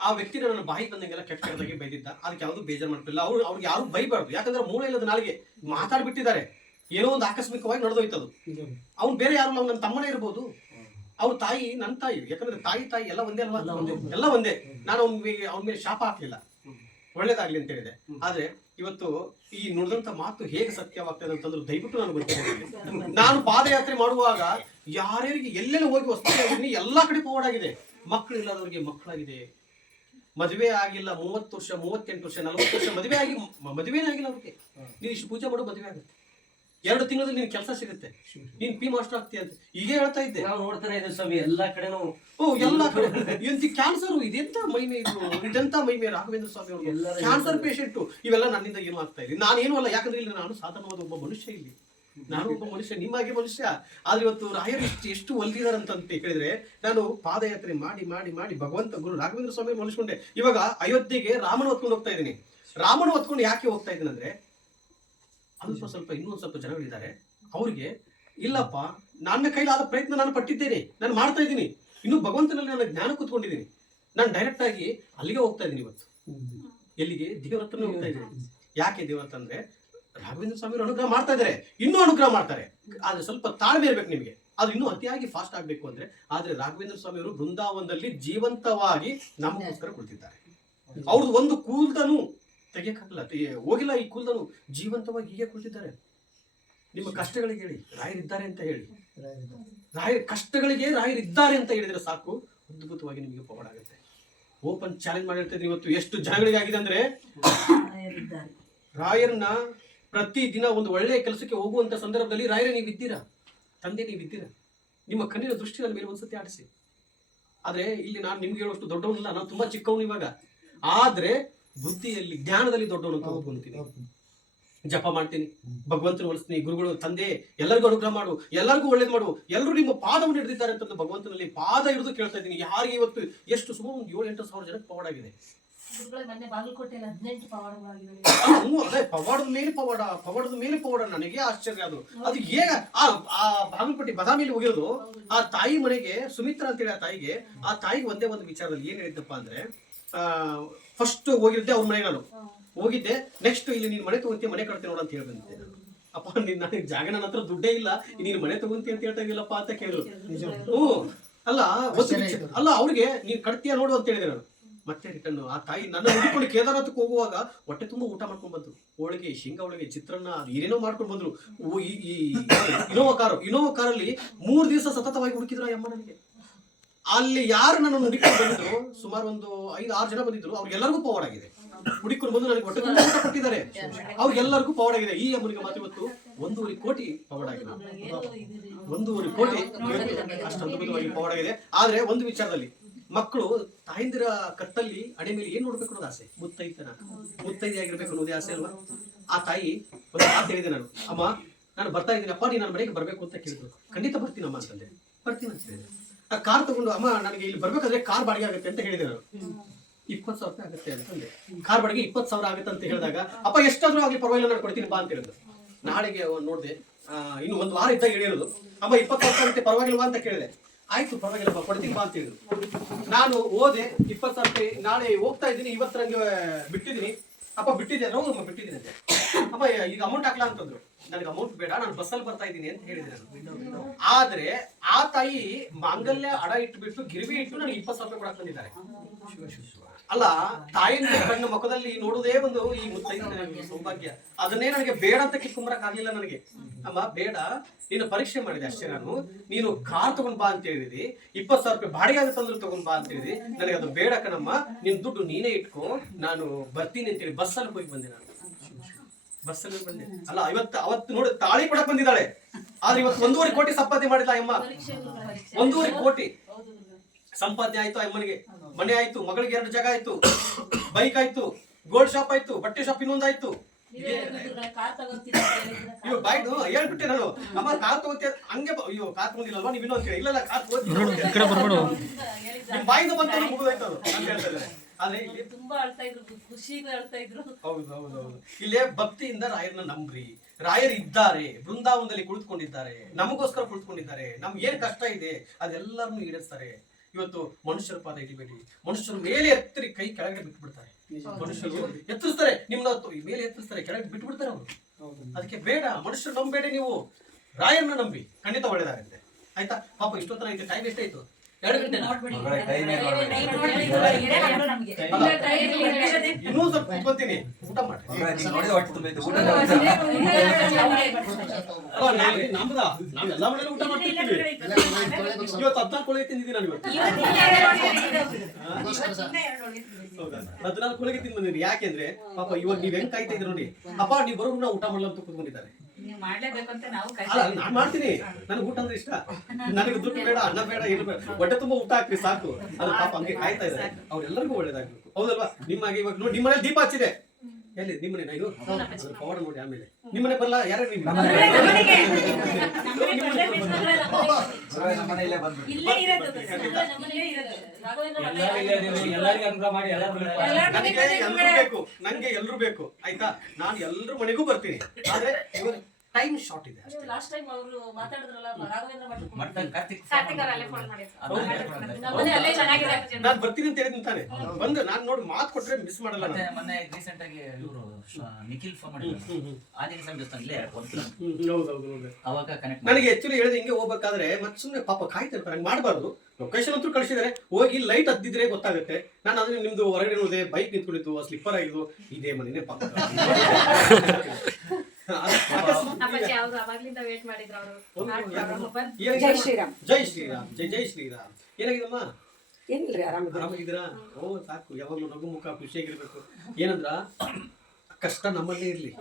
ಆ ವ್ಯಕ್ತಿ ನನ್ನ ಬಾಯಿ ಬಂದಂಗೆಲ್ಲ ಕೆಟ್ಟ ಕೆಟ್ಟದಾಗಿ ಬೈದಿದ್ದ ಅದಕ್ಕೆ ಯಾವ್ದು ಬೇಜಾರು ಮಾಡ್ತಿಲ್ಲ ಅವ್ರಿಗೆ ಯಾರು ಬೈಬಾರ್ದು ಯಾಕಂದ್ರೆ ಮೂಳೆ ಇಲ್ಲದ ನಾಳೆಗೆ ಮಾತಾಡ್ಬಿಟ್ಟಿದ್ದಾರೆ ಏನೋ ಒಂದು ಆಕಸ್ಮಿಕವಾಗಿ ನಡೆದೋಯ್ತದು ಅವ್ನು ಬೇರೆ ಯಾರು ಅವ್ನು ನನ್ನ ತಮ್ಮನೇ ಇರ್ಬೋದು ಅವ್ರ ತಾಯಿ ನನ್ನ ತಾಯಿ ಯಾಕಂದ್ರೆ ತಾಯಿ ಎಲ್ಲ ಒಂದೇ ಅಲ್ವಾ ಎಲ್ಲ ಒಂದೇ ನಾನು ಅವನ ಮೇಲೆ ಶಾಪ ಹಾಕ್ಲಿಲ್ಲ ಒಳ್ಳೇದಾಗ್ಲಿ ಅಂತ ಹೇಳಿದೆ ಆದ್ರೆ ಇವತ್ತು ಈ ನುಡಿದಂತ ಮಾತು ಹೇಗೆ ಸತ್ಯವಾಗ್ತದೆ ಅಂತಂದ್ರೆ ದಯವಿಟ್ಟು ನಾನು ಗೊತ್ತಿಲ್ಲ ನಾನು ಪಾದಯಾತ್ರೆ ಮಾಡುವಾಗ ಯಾರ್ಯಾರಿಗೆ ಎಲ್ಲೆಲ್ಲಿ ಹೋಗಿ ವಸ್ತು ಎಲ್ಲಾ ಕಡೆ ಫಾರ್ವರ್ಡ್ ಆಗಿದೆ ಮಕ್ಕಳು ಇಲ್ಲದವ್ರಿಗೆ ಮಕ್ಕಳಾಗಿದೆ ಮದುವೆ ಆಗಿಲ್ಲ 30 ವರ್ಷ 38 ವರ್ಷ 40 ವರ್ಷ ಮದುವೆನೇ ಆಗಿಲ್ಲ ಅವ್ರಿಗೆ ನೀನು ಇಷ್ಟು ಪೂಜೆ ಮಾಡೋ ಮದುವೆ ಆಗುತ್ತೆ 2 ತಿಂಗಳಲ್ಲಿ ನಿನ್ ಕೆಲಸ ಸಿಗುತ್ತೆ ನೀನ್ ಪಿ ಮಾಸ್ಟರ್ ಆಗ್ತೀಯ ಅಂತ ಈಗೇ ಹೇಳ್ತಾ ಇದ್ದೆ ನಾವು ನೋಡ್ತಾನೆ ಇದ್ದೀವಿ ಸ್ವಾಮಿ ಎಲ್ಲಾ ಕಡೆ ನಾವು ಎಲ್ಲಾ ಕಡೆ ಎಂತ ಕ್ಯಾನ್ಸರ್ ಇದೆಂತ ಮೈಮೆ ಇದೆಂತ ಮೈಮೆ ರಾಘವೇಂದ್ರ ಸ್ವಾಮಿ ಅವರು ಕ್ಯಾನ್ಸರ್ ಪೇಷಂಟ್ ಇವೆಲ್ಲ ನನ್ನಿಂದ ಏನು ಆಗ್ತಾ ಇಲ್ಲ ನಾನೇನು ಅಲ್ಲ ಯಾಕಂದ್ರೆ ಇಲ್ಲಿ ನಾನು ಸಾಧಾರಣವಾದ ಒಬ್ಬ ಮನುಷ್ಯ ಇಲ್ಲಿ ನಾನು ಒಬ್ಬ ಮನುಷ್ಯ ನಿಮ್ಮಾಗೆ ಮನುಷ್ಯ ಆದ್ರೆ ಇವತ್ತು ರಾಯರು ಎಷ್ಟು ಒಲ್ದಿದಾರಂತ ಹೇಳಿದ್ರೆ ನಾನು ಪಾದಯಾತ್ರೆ ಮಾಡಿ ಮಾಡಿ ಮಾಡಿ ಭಗವಂತ ಗುರು ರಾಘವೇಂದ್ರ ಸ್ವಾಮಿ ಮನುಷ್ಯಕೊಂಡೆ ಇವಾಗ ಅಯೋಧ್ಯೆಗೆ ರಾಮನ ಹೊತ್ಕೊಂಡು ಹೋಗ್ತಾ ಇದ್ದೀನಿ ರಾಮನ ಹೊತ್ಕೊಂಡು ಯಾಕೆ ಹೋಗ್ತಾ ಇದ್ದೀನಿ ಅಂದ್ರೆ ಸ್ವಲ್ಪ ಇನ್ನೊಂದು ಸ್ವಲ್ಪ ಜನಗಳಿದ್ದಾರೆ ಅವ್ರಿಗೆ ಇಲ್ಲಪ್ಪ ನನ್ನ ಕೈಲಾದ ಪ್ರಯತ್ನ ನಾನು ಪಟ್ಟಿದ್ದೇನೆ ನಾನು ಮಾಡ್ತಾ ಇದ್ದೀನಿ ಇನ್ನು ಭಗವಂತನಲ್ಲಿ ನನ್ನ ಜ್ಞಾನ ಕೂತ್ಕೊಂಡಿದ್ದೀನಿ ನಾನು ಡೈರೆಕ್ಟ್ ಆಗಿ ಅಲ್ಲಿಗೆ ಹೋಗ್ತಾ ಇದ್ದೀನಿ ಇವತ್ತು ಎಲ್ಲಿಗೆ ದೇವರ ಹತ್ರನೇ ಹೋಗ್ತಾ ಇದ್ದೀನಿ ಯಾಕೆ ದೇವರ ಹತ್ರ ಅಂದ್ರೆ ರಾಘವೇಂದ್ರ ಸ್ವಾಮಿ ಅನುಗ್ರಹ ಮಾಡ್ತಾ ಇದ್ದಾರೆ ಇನ್ನೂ ಅನುಗ್ರಹ ಮಾಡ್ತಾರೆ ಆದ್ರೆ ಸ್ವಲ್ಪ ತಾಳ್ಮೆ ಇರ್ಬೇಕು ನಿಮಗೆ ಅದು ಇನ್ನೂ ಅತಿಯಾಗಿ ಫಾಸ್ಟ್ ಆಗಬೇಕು ಅಂದ್ರೆ, ಆದ್ರೆ ರಾಘವೇಂದ್ರ ಸ್ವಾಮಿ ಅವರು ಬೃಂದಾವನದಲ್ಲಿ ಜೀವಂತವಾಗಿ ನಮಗೋಸ್ಕರ ಕುಳಿತಿದ್ದಾರೆ. ಅವ್ರದ್ದು ಒಂದು ಕೂದಲನ್ನು ತೆಗಿಯಕ್ಕಾಗಲ್ಲ, ಹೋಗಿಲ್ಲ ಈ ಕೂದಲನ್ನು, ಜೀವಂತವಾಗಿ ಹೀಗೆ ಕುಳಿತಿದ್ದಾರೆ. ನಿಮ್ಮ ಕಷ್ಟಗಳಿಗೆ ಹೇಳಿ ರಾಯರಿದ್ದಾರೆ ಅಂತ ಹೇಳಿ, ಕಷ್ಟಗಳಿಗೆ ರಾಯರಿದ್ದಾರೆ ಅಂತ ಹೇಳಿದ್ರೆ ಸಾಕು, ಅದ್ಭುತವಾಗಿ ನಿಮಗೆ ಪವಾಡ ಆಗುತ್ತೆ. ಓಪನ್ ಚಾಲೆಂಜ್ ಮಾಡಿರ್ತಿದ್ದೀನಿ ಇವತ್ತು. ಎಷ್ಟು ಜನಗಳಿಗೆ ಆಗಿದೆ ಅಂದ್ರೆ, ರಾಯರನ್ನ ಪ್ರತಿ ದಿನ ಒಂದು ಒಳ್ಳೆಯ ಕೆಲಸಕ್ಕೆ ಹೋಗುವಂತ ಸಂದರ್ಭದಲ್ಲಿ ರಾಯರೇ ನೀವಿದ್ದೀರಾ, ತಂದೆ ನೀವಿದ್ದೀರಾ, ನಿಮ್ಮ ಕಣ್ಣಿನ ದೃಷ್ಟಿ ನನ್ನ ಮೇಲೆ ಒಂದ್ಸತಿ ಆಡಿಸಿ. ಆದ್ರೆ ಇಲ್ಲಿ ನಾನು ನಿಮ್ಗೆ ಹೇಳುವಷ್ಟು ದೊಡ್ಡವನಲ್ಲ, ನಾನು ತುಂಬಾ ಚಿಕ್ಕವನು ಇವಾಗ. ಆದ್ರೆ ಬುದ್ಧಿಯಲ್ಲಿ ಜ್ಞಾನದಲ್ಲಿ ದೊಡ್ಡವನು ಅಂತ ಹೋಗ್ಕೊಂತೀನಿ. ಜಪ ಮಾಡ್ತೀನಿ, ಭಗವಂತನ ಒಲಿಸ್ತೀನಿ, ಗುರುಗಳು ತಂದೆ ಎಲ್ಲರಿಗೂ ಅನುಗ್ರಹ ಮಾಡು, ಎಲ್ಲರಿಗೂ ಒಳ್ಳೇದು ಮಾಡು, ಎಲ್ಲರೂ ನಿಮ್ಮ ಪಾದವನ್ನು ಹಿಡಿದಿದ್ದಾರೆ ಅಂತ ಭಗವಂತನಲ್ಲಿ ಪಾದ ಹಿಡಿದು ಕೇಳ್ತಾ ಇದ್ದೀನಿ. ಯಾರಿಗೆ ಇವತ್ತು ಎಷ್ಟು ಸುಮಾರು 7-8 ಸಾವಿರ ಜನಕ್ಕೆ ಪವಾಡ ಆಗಿದೆ. ಅದೇ ಪವಾಡದ ಮೇಲೆ ಪವಾಡ ನನಗೆ ಆಶ್ಚರ್ಯ. ಅದು ಹೇಗ ಆ ಬಾಗಲಕೋಟೆ ಬದಾಮಿಯಲ್ಲಿ ಹೋಗಿರೋದು, ಆ ತಾಯಿ ಮನೆಗೆ ಸುಮಿತ್ರಾ ಅಂತೇಳಿ ಆ ತಾಯಿಗೆ ಒಂದೇ ಒಂದು ವಿಚಾರದಲ್ಲಿ ಏನ್ ಹೇಳಿದ್ದಪ್ಪ ಅಂದ್ರೆ, ಫಸ್ಟ್ ಹೋಗಿದ್ದೆ ಅವ್ರ ಮನೆಗೆ, ನಾನು ಹೋಗಿದ್ದೆ. ನೆಕ್ಸ್ಟ್ ಇಲ್ಲಿ ನೀನ್ ಮನೆ ತಗೊಂತೀಯ, ಮನೆ ಕಟ್ತೀನಿ ನೋಡ ಅಂತ ಹೇಳಿ ಬಂದಿದ್ದೆ. ಅಪ್ಪ ನನಗೆ ಜಾಗ, ನನ್ನ ಹತ್ರ ದುಡ್ಡೇ ಇಲ್ಲ, ನೀನ್ ಮನೆ ತಗೊಂತೀಯ ಅಂತ ಹೇಳ್ತಾ ಇದ್ದಿಲ್ಲಪ್ಪ ಅಂತ ಕೇಳಿದ್ರು. ಅಲ್ಲ ಅವ್ರಿಗೆ ನೀನ್ ಕಟ್ತೀಯ ನೋಡು ಅಂತ ಹೇಳಿದೆ ನಾನು. ಮತ್ತೆ ರಿಟರ್ನ್ ಆ ತಾಯಿ ನನ್ನ ಹುಡುಕೊಂಡು ಕೇದಾರನಾಥಕ್ಕೆ ಹೋಗುವಾಗ ಹೊಟ್ಟೆ ತುಂಬ ಊಟ ಮಾಡ್ಕೊಂಡು ಬಂದ್ರು. ಹೋಳಿಗೆ, ಶೇಂಗಾ ಹೋಳಿಗೆ, ಚಿತ್ರಾನ್ನ, ಅದು ಏನೇನೋ ಮಾಡ್ಕೊಂಡು ಬಂದ್ರು. ಈ ಇನೋವಾ ಕಾರಲ್ಲಿ 3 ದಿವಸ ಸತತವಾಗಿ ಹುಡುಕಿದ್ರು ಆ ಅಮ್ಮ ನನಗೆ. ಅಲ್ಲಿ ಯಾರು ನನ್ನ ಹುಡುಕೊಂಡು ಬಂದಿದ್ರು, ಸುಮಾರು ಒಂದು 5-6 ಜನ ಬಂದಿದ್ರು. ಅವ್ರಿಗೆಲ್ಲರಿಗೂ ಪವಾಡ ಆಗಿದೆ. ಹುಡುಕೊಂಡು ಬಂದು ನನಗೆ ಹೊಟ್ಟೆ ತುಂಬ ಊಟ ಕೊಟ್ಟಿದ್ದಾರೆ. ಅವ್ರಿಗೆಲ್ಲರಿಗೂ ಪವಾಡ ಆಗಿದೆ. ಈ ಅಮ್ಮನಿಗೆ ಮಾತ್ರ ಇವತ್ತು 1.5 ಕೋಟಿ ಪವಾಡ ಆಗಿದೆ. 1.5 ಕೋಟಿ ಅಷ್ಟು ಅದ್ಭುತವಾಗಿ ಪವಾಡ ಆಗಿದೆ. ಆದ್ರೆ ಒಂದು ವಿಚಾರದಲ್ಲಿ, ಮಕ್ಕಳು ತಾಯಿಂದಿರ ಕತ್ತಲ್ಲಿ ಅಡೆ ಮೇಲೆ ಏನ್ ನೋಡ್ಬೇಕು ಅನ್ನೋದು ಆಸೆ, ಮುತ್ತೈದೆ ಆಗಿರ್ಬೇಕು ಅನ್ನೋದೇ ಆಸೆ ಅಲ್ವಾ. ಆ ತಾಯಿ ಒಂದು ಮಾತು ಹೇಳಿದೆ ನಾನು, ಅಮ್ಮ ನಾನು ಬರ್ತಾ ಇದ್ದೀನಿ, ಅಪ್ಪ ನೀನು ನನ್ನ ಮನೆಗೆ ಬರ್ಬೇಕು ಅಂತ ಕೇಳಿದ್ರು. ಖಂಡಿತ ಬರ್ತೀನಮ್ಮ ಅಂತಂದೆ. ಬರ್ತೀನಿ ಅಂತ ಹೇಳಿದೆ. ಆ ಕಾರ್ ತಗೊಂಡು, ಅಮ್ಮ ನನಗೆ ಇಲ್ಲಿ ಬರ್ಬೇಕಾದ್ರೆ ಕಾರ್ ಬಾಡಿಗೆ ಆಗುತ್ತೆ ಅಂತ ಹೇಳಿದೆ ನಾನು. 20,000 ರೂಪಾಯಿ ಆಗುತ್ತೆ ಅಂತಂದೆ. ಕಾರ್ ಬಾಡಿಗೆ 20,000 ಆಗುತ್ತೆ ಅಂತ ಹೇಳಿದಾಗ, ಅಪ್ಪ ಎಷ್ಟಾದ್ರೂ ಆಗ್ಲಿ ಪರವಾಗಿಲ್ಲ ನಾನು ಕೊಡ್ತೀನಿ ಬಾ ಅಂತ ಹೇಳಿದ್ರು. ನಾಳೆಗೆ ನೋಡಿದೆ, ಇನ್ನು 1 ವಾರ ಇದ್ದಾಗ ಹೇಳಿರೋದು, ಅಮ್ಮ 20,000 ಆಗುತ್ತೆ ಪರವಾಗಿಲ್ವಾ ಅಂತ ಕೇಳಿದೆ. ಆಯ್ತು ಪರವಾಗಿಲ್ಲಪ್ಪ ಕೊಡ್ತೀನಿ ಬಾ ಅಂತ ಹೇಳಿದ್ರು. ನಾನು ಹೋದೆ, 20,000 ರೂಪಾಯಿ ನಾಳೆ ಹೋಗ್ತಾ ಇದ್ದೀನಿ, ಇವತ್ತರಂಗೆ ಬಿಟ್ಟಿದ್ದೀನಿ. ಅಪ್ಪ ಬಿಟ್ಟಿದ್ದೆ, ಹೌದಮ್ಮ ಬಿಟ್ಟಿದ್ದೀನಿ ಅಂತೆ. ಅಪ್ಪ ಈಗ ಅಮೌಂಟ್ ಹಾಕ್ಲಾ ಅಂತಂದ್ರು. ನನಗೆ ಅಮೌಂಟ್ ಬೇಡ, ನಾನು ಬಸ್ಸಲ್ಲಿ ಬರ್ತಾ ಇದ್ದೀನಿ ಅಂತ ಹೇಳಿದೆ ನಾನು. ಆದ್ರೆ ಆ ತಾಯಿ ಮಾಂಗಲ್ಯ ಅಡ ಇಟ್ಬಿಟ್ಟು, ಗಿರ್ವಿ ಇಟ್ಟು ನನಗೆ 20,000 ರೂಪಾಯಿ ಕೊಡಕ್ ಬಂದಿದ್ದಾರೆ. ಅಲ್ಲ, ತಾಯಿನ ಕಣ್ಣು ಮುಖದಲ್ಲಿ ನೋಡುವುದೇ ಒಂದು ಈ ಮುತ್ತೈದೆ ಸೌಭಾಗ್ಯ. ಅದನ್ನೇ ನನಗೆ ಬೇಡ ಅಂತ ಕಿತ್ಕೊಂಬರಕ್ ಆಗ್ಲಿಲ್ಲ ನನಗೆ. ಅಮ್ಮ ಬೇಡ, ನೀನು ಪರೀಕ್ಷೆ ಮಾಡಿದೆ ಅಷ್ಟೇ. ನಾನು ನೀನು ಕಾರ್ ತಗೊಂಡ್ ಬಾ ಅಂತ ಹೇಳಿದಿ, 20,000 ರೂಪಾಯಿ ಬಾಡಿಗೆ ಆಗುತ್ತಂದ್ರೆ ತಗೊಂಡ್ ಬಾ ಅಂತ ಹೇಳಿದಿ. ನನಗೆ ಅದು ಬೇಡ ಕಣಮ್ಮ, ನಿನ್ ದುಡ್ಡು ನೀನೇ ಇಟ್ಕೋ, ನಾನು ಬರ್ತೀನಿ ಅಂತೇಳಿ ಬಸ್ಸಲ್ಲಿ ಹೋಗಿ ಬಂದೆ. ನಾನು ಬಸ್ಸಲ್ಲಿ ಬಂದೆ. ಅಲ್ಲ ಅವತ್ತು ನೋಡಿ ತಾಳಿ ಕೊಡಕ್ ಬಂದಿದ್ದಾಳೆ. ಆದ್ರೆ ಇವತ್ತು 1.5 ಕೋಟಿ ಸಂಪಾದನೆ ಮಾಡಿಲ್ಲ ಅಮ್ಮ. 1.5 ಕೋಟಿ ಸಂಪಾದನೆ ಆಯ್ತು ಅಮ್ಮನಿಗೆ. ಮನೆ ಆಯ್ತು, ಮಗಳಿಗೆ 2 ಜಾಗ ಆಯ್ತು, ಬೈಕ್ ಆಯ್ತು, ಗೋಲ್ಡ್ ಶಾಪ್ ಆಯ್ತು, ಬಟ್ಟೆ ಶಾಪ್ ಇನ್ನೊಂದಾಯ್ತು. ಇವ್ ಬಾಯ್ದು ಹೇಳ್ಬಿಟ್ಟೆ ನಾನು, ಅಮ್ಮ ಕಾರ್ ತಗೋತೀಯ ಹಂಗೆ. ಅಯ್ಯೋ ಕಾರ್ ತಗೊಂಡಿಲ್ಲಲ್ವಾ ನೀವು ಇನ್ನೊಂದು ಕೇಳಿ. ಇಲ್ಲ ಕಾರ್ ನಿಮ್ ಬಾಯಿಂದ ಬಂತ ಮುಗಿದಾಯ್ತು ಅದು ಅಂತ ಹೇಳ್ತಾ ಇದ್ದಾರೆ. ಆದ್ರೆ ಇಲ್ಲಿ ತುಂಬಾ ಅಳ್ತಾ ಇದ್ರು, ಖುಷಿಗೂ ಅಳ್ತಾ ಇದ್ರು. ಹೌದು. ಇಲ್ಲೇ ಭಕ್ತಿಯಿಂದ ರಾಯರನ್ನ ನಂಬ್ರಿ. ರಾಯರು ಇದ್ದಾರೆ, ಬೃಂದಾವನದಲ್ಲಿ ಕುಳಿತುಕೊಂಡಿದ್ದಾರೆ, ನಮಗೋಸ್ಕರ ಕುಳಿತುಕೊಂಡಿದ್ದಾರೆ. ನಮ್ಗೆ ಏನ್ ಕಷ್ಟ ಇದೆ ಅದೆಲ್ಲರನ್ನು ಈಡೇರಿಸ್ತಾರೆ. ಇವತ್ತು ಮನುಷ್ಯರ ಪಾದ ಇಡಬೇಡಿ, ಮನುಷ್ಯರ ಮೇಲೆ ಎತ್ತರಿ, ಕೈ ಕೆಳಗಡೆ ಬಿಟ್ಬಿಡ್ತಾರೆ. ಮನುಷ್ಯರು ಎತ್ತರಿಸ್ತಾರೆ, ನಿಮ್ನ ಮೇಲೆ ಎತ್ತರಿಸ್ತಾರೆ, ಕೆಳಗೆ ಬಿಟ್ಬಿಡ್ತಾರೆ ಅವರು. ಅದಕ್ಕೆ ಬೇಡ, ಮನುಷ್ಯರು ನಂಬೇಡಿ, ನೀವು ರಾಯರನ್ನ ನಂಬಿ, ಖಂಡಿತ ಒಳ್ಳೇದಾಗುತ್ತೆ. ಆಯ್ತಾ? ಪಾಪ ಇಷ್ಟೊತ್ತರ ಐತೆ, ಟೈಮ್ ಎಷ್ಟಾಯ್ತು? 2 ಗಂಟೆ. ಇನ್ನೂ ಸ್ವಲ್ಪ ಕುತ್ಕೊಂತೀನಿ, ಊಟ ಮಾಡಿ. ನಾವೆಲ್ಲ ಮನೇಲಿ ಊಟ ಮಾಡ್ತಿರ್ತೀವಿ. ಇವತ್ತು 14 ಕೋಳಿ ತಿಂದಿದ್ದೀನಿ ನಾನು. ಇವತ್ತು 14 ಕೋಳಿಗೆ ತಿಂದು ಬಂದಿದ್ದೀನಿ. ಯಾಕೆಂದ್ರೆ ಪಾಪ ಇವಾಗ ನೀವ್ ಹೆಂಗ್ ಕಾಯ್ತಾ ಇದ್ರಿ ನೋಡಿ, ಅಪ್ಪ ನೀವು ಬರೋ ಊಟ ಮಾಡಲ್ಲ ಅಂತ ಕೂತ್ಕೊಂಡಿದ್ದಾರೆ. ಅಲ್ಲ ನಾನ್ ಮಾಡ್ತೀನಿ, ನನಗೆ ಊಟ ಅಂದ್ರೆ ಇಷ್ಟ. ನನಗೆ ದುಡ್ಡು ಬೇಡ, ಅನ್ನ ಬೇಡ, ಏನು ಬೇಡ, ಹೊಟ್ಟೆ ತುಂಬಾ ಊಟ ಹಾಕ್ರಿ ಸಾಕು. ಅದು ಪಾಪ ಹಂಗೆ ಕಾಯ್ತಾ ಇದ್ದಾರೆ. ಅವ್ರೆಲ್ಲರಿಗೂ ಒಳ್ಳೇದಾಗ್ಬೇಕು, ಹೌದಲ್ವಾ? ನಿಮ್ಮಾಗೆ ಇವಾಗ ನೋಡಿ, ನಿಮ್ಮ ಮನೇಲಿ ದೀಪ ಹಚ್ಚಿದೆ. ಎಲ್ಲಿ ನಿಮ್ಮನೆ? ಇದು ಪವಾಡ ನೋಡಿ. ಆಮೇಲೆ ನಿಮ್ಮನೆ ಬರಲ್ಲ ಯಾರು? ನಂಗೆ ಎಲ್ರು ಬೇಕು, ಆಯ್ತಾ? ನಾನು ಎಲ್ರ ಮನೆಗೂ ಬರ್ತೀನಿ. ಆದ್ರೆ ಟೈಮ್ ಶಾರ್ಟ್ ಇದೆ ಅಷ್ಟೇ. ಲಾಸ್ಟ್ ಟೈಮ್ ಅವರು ಮಾತಾಡಿದ್ರಲ್ಲ ರಾಘವೇಂದ್ರ ಭಟ್ ಮಟ್ಟ ಕಾರ್ತಿಕ್ ಕಾರ್ತಿಕ್ ಅವ್ರು ಅಲ್ಲೇ ಫೋನ್ ಮಾಡಿದ್ರು. ಅದೇ ನಮ್ಮನೆ ಅಲ್ಲೇ ಚೆನ್ನಾಗಿದೆ ಅಪ್ಪಾಜಿ. ನಾನು ಬರ್ತೀನಿ ಅಂತ ಹೇಳಿದ್ದೀನಿ ತಾನೆ, ಬಂದು ನಾನು ನೋಡಿ ಮಾತು ಕೊಟ್ರೆ ಮಿಸ್ ಮಾಡಲ್ಲ ಮತ್ತೆ ನಾನು. ಮೊನ್ನೆ ರೀಸೆಂಟ್ ಆಗಿ ಇವರು ನಿಖಿಲ್ ಫೋನ್ ಮಾಡಿದ್ರು ಆಂಜನೇಯ ಸ್ವಾಮಿ ದೇವಸ್ಥಾನ ಇಲ್ಲೇ ಹೌದು. ಅವಾಗ ಕನೆಕ್ಟ್ ನನಗೆ ಆಕ್ಚುಲಿ ಹೇಳಿದ ಹಿಂಗೆ ಹೋಗ್ಬೇಕಾದ್ರೆ ಮತ್ತೆ ಸುಮ್ಮನೆ ಪಾಪ ಕಾಯ್ತಿರ್ತಾರೆ, ಹಂಗೆ ಮಾಡಬಾರ್ದು. ಲೊಕೇಶನ್ ಅಂತೂ ಕಳಿಸಿದರೆ ಹೋಗಿ ಲೈಟ್ ಹತ್ತಿದ್ರೆ ಗೊತ್ತಾಗುತ್ತೆ. ನಾನು ಅದನ್ನ ನಿಮ್ದು ಹೊರಗಡೆ ನೋಡಿದೆ, ಬೈಕ್ ನಿಂತ್ಕೊಂಡಿದ್ದು, ಸ್ಲಿಪ್ಪರ್ ಆಗಿದ್ದು, ಇದೇ ಮನೆನೇ ಪಕ್ಕ. ಅಪ್ಪಾಜಿ ಅವ್ರು ಅವಾಗ್ಲಿಂದ ವೇಟ್ ಮಾಡಿದ್ರು ಅವರು. ಜೈ ಶ್ರೀರಾಮ್. ಜೈ ಶ್ರೀರಾಮ್. ಏನಾಗಿದಮ್ಮ? ಏನಿಲ್ರಿ ಆರಾಮಿದ್ದೀರಿ. ಆರಾಮಾಗಿದ್ದೀರಾ? ಓ ಸಾಕು, ಯಾವಾಗಲೂ ನಗು ಮುಖ ಖುಷಿಯಾಗಿರ್ಬೇಕು. ಏನಂದ್ರ ಕಷ್ಟ ನಮ್ಮಲ್ಲೇ ಇರ್ಲಿ,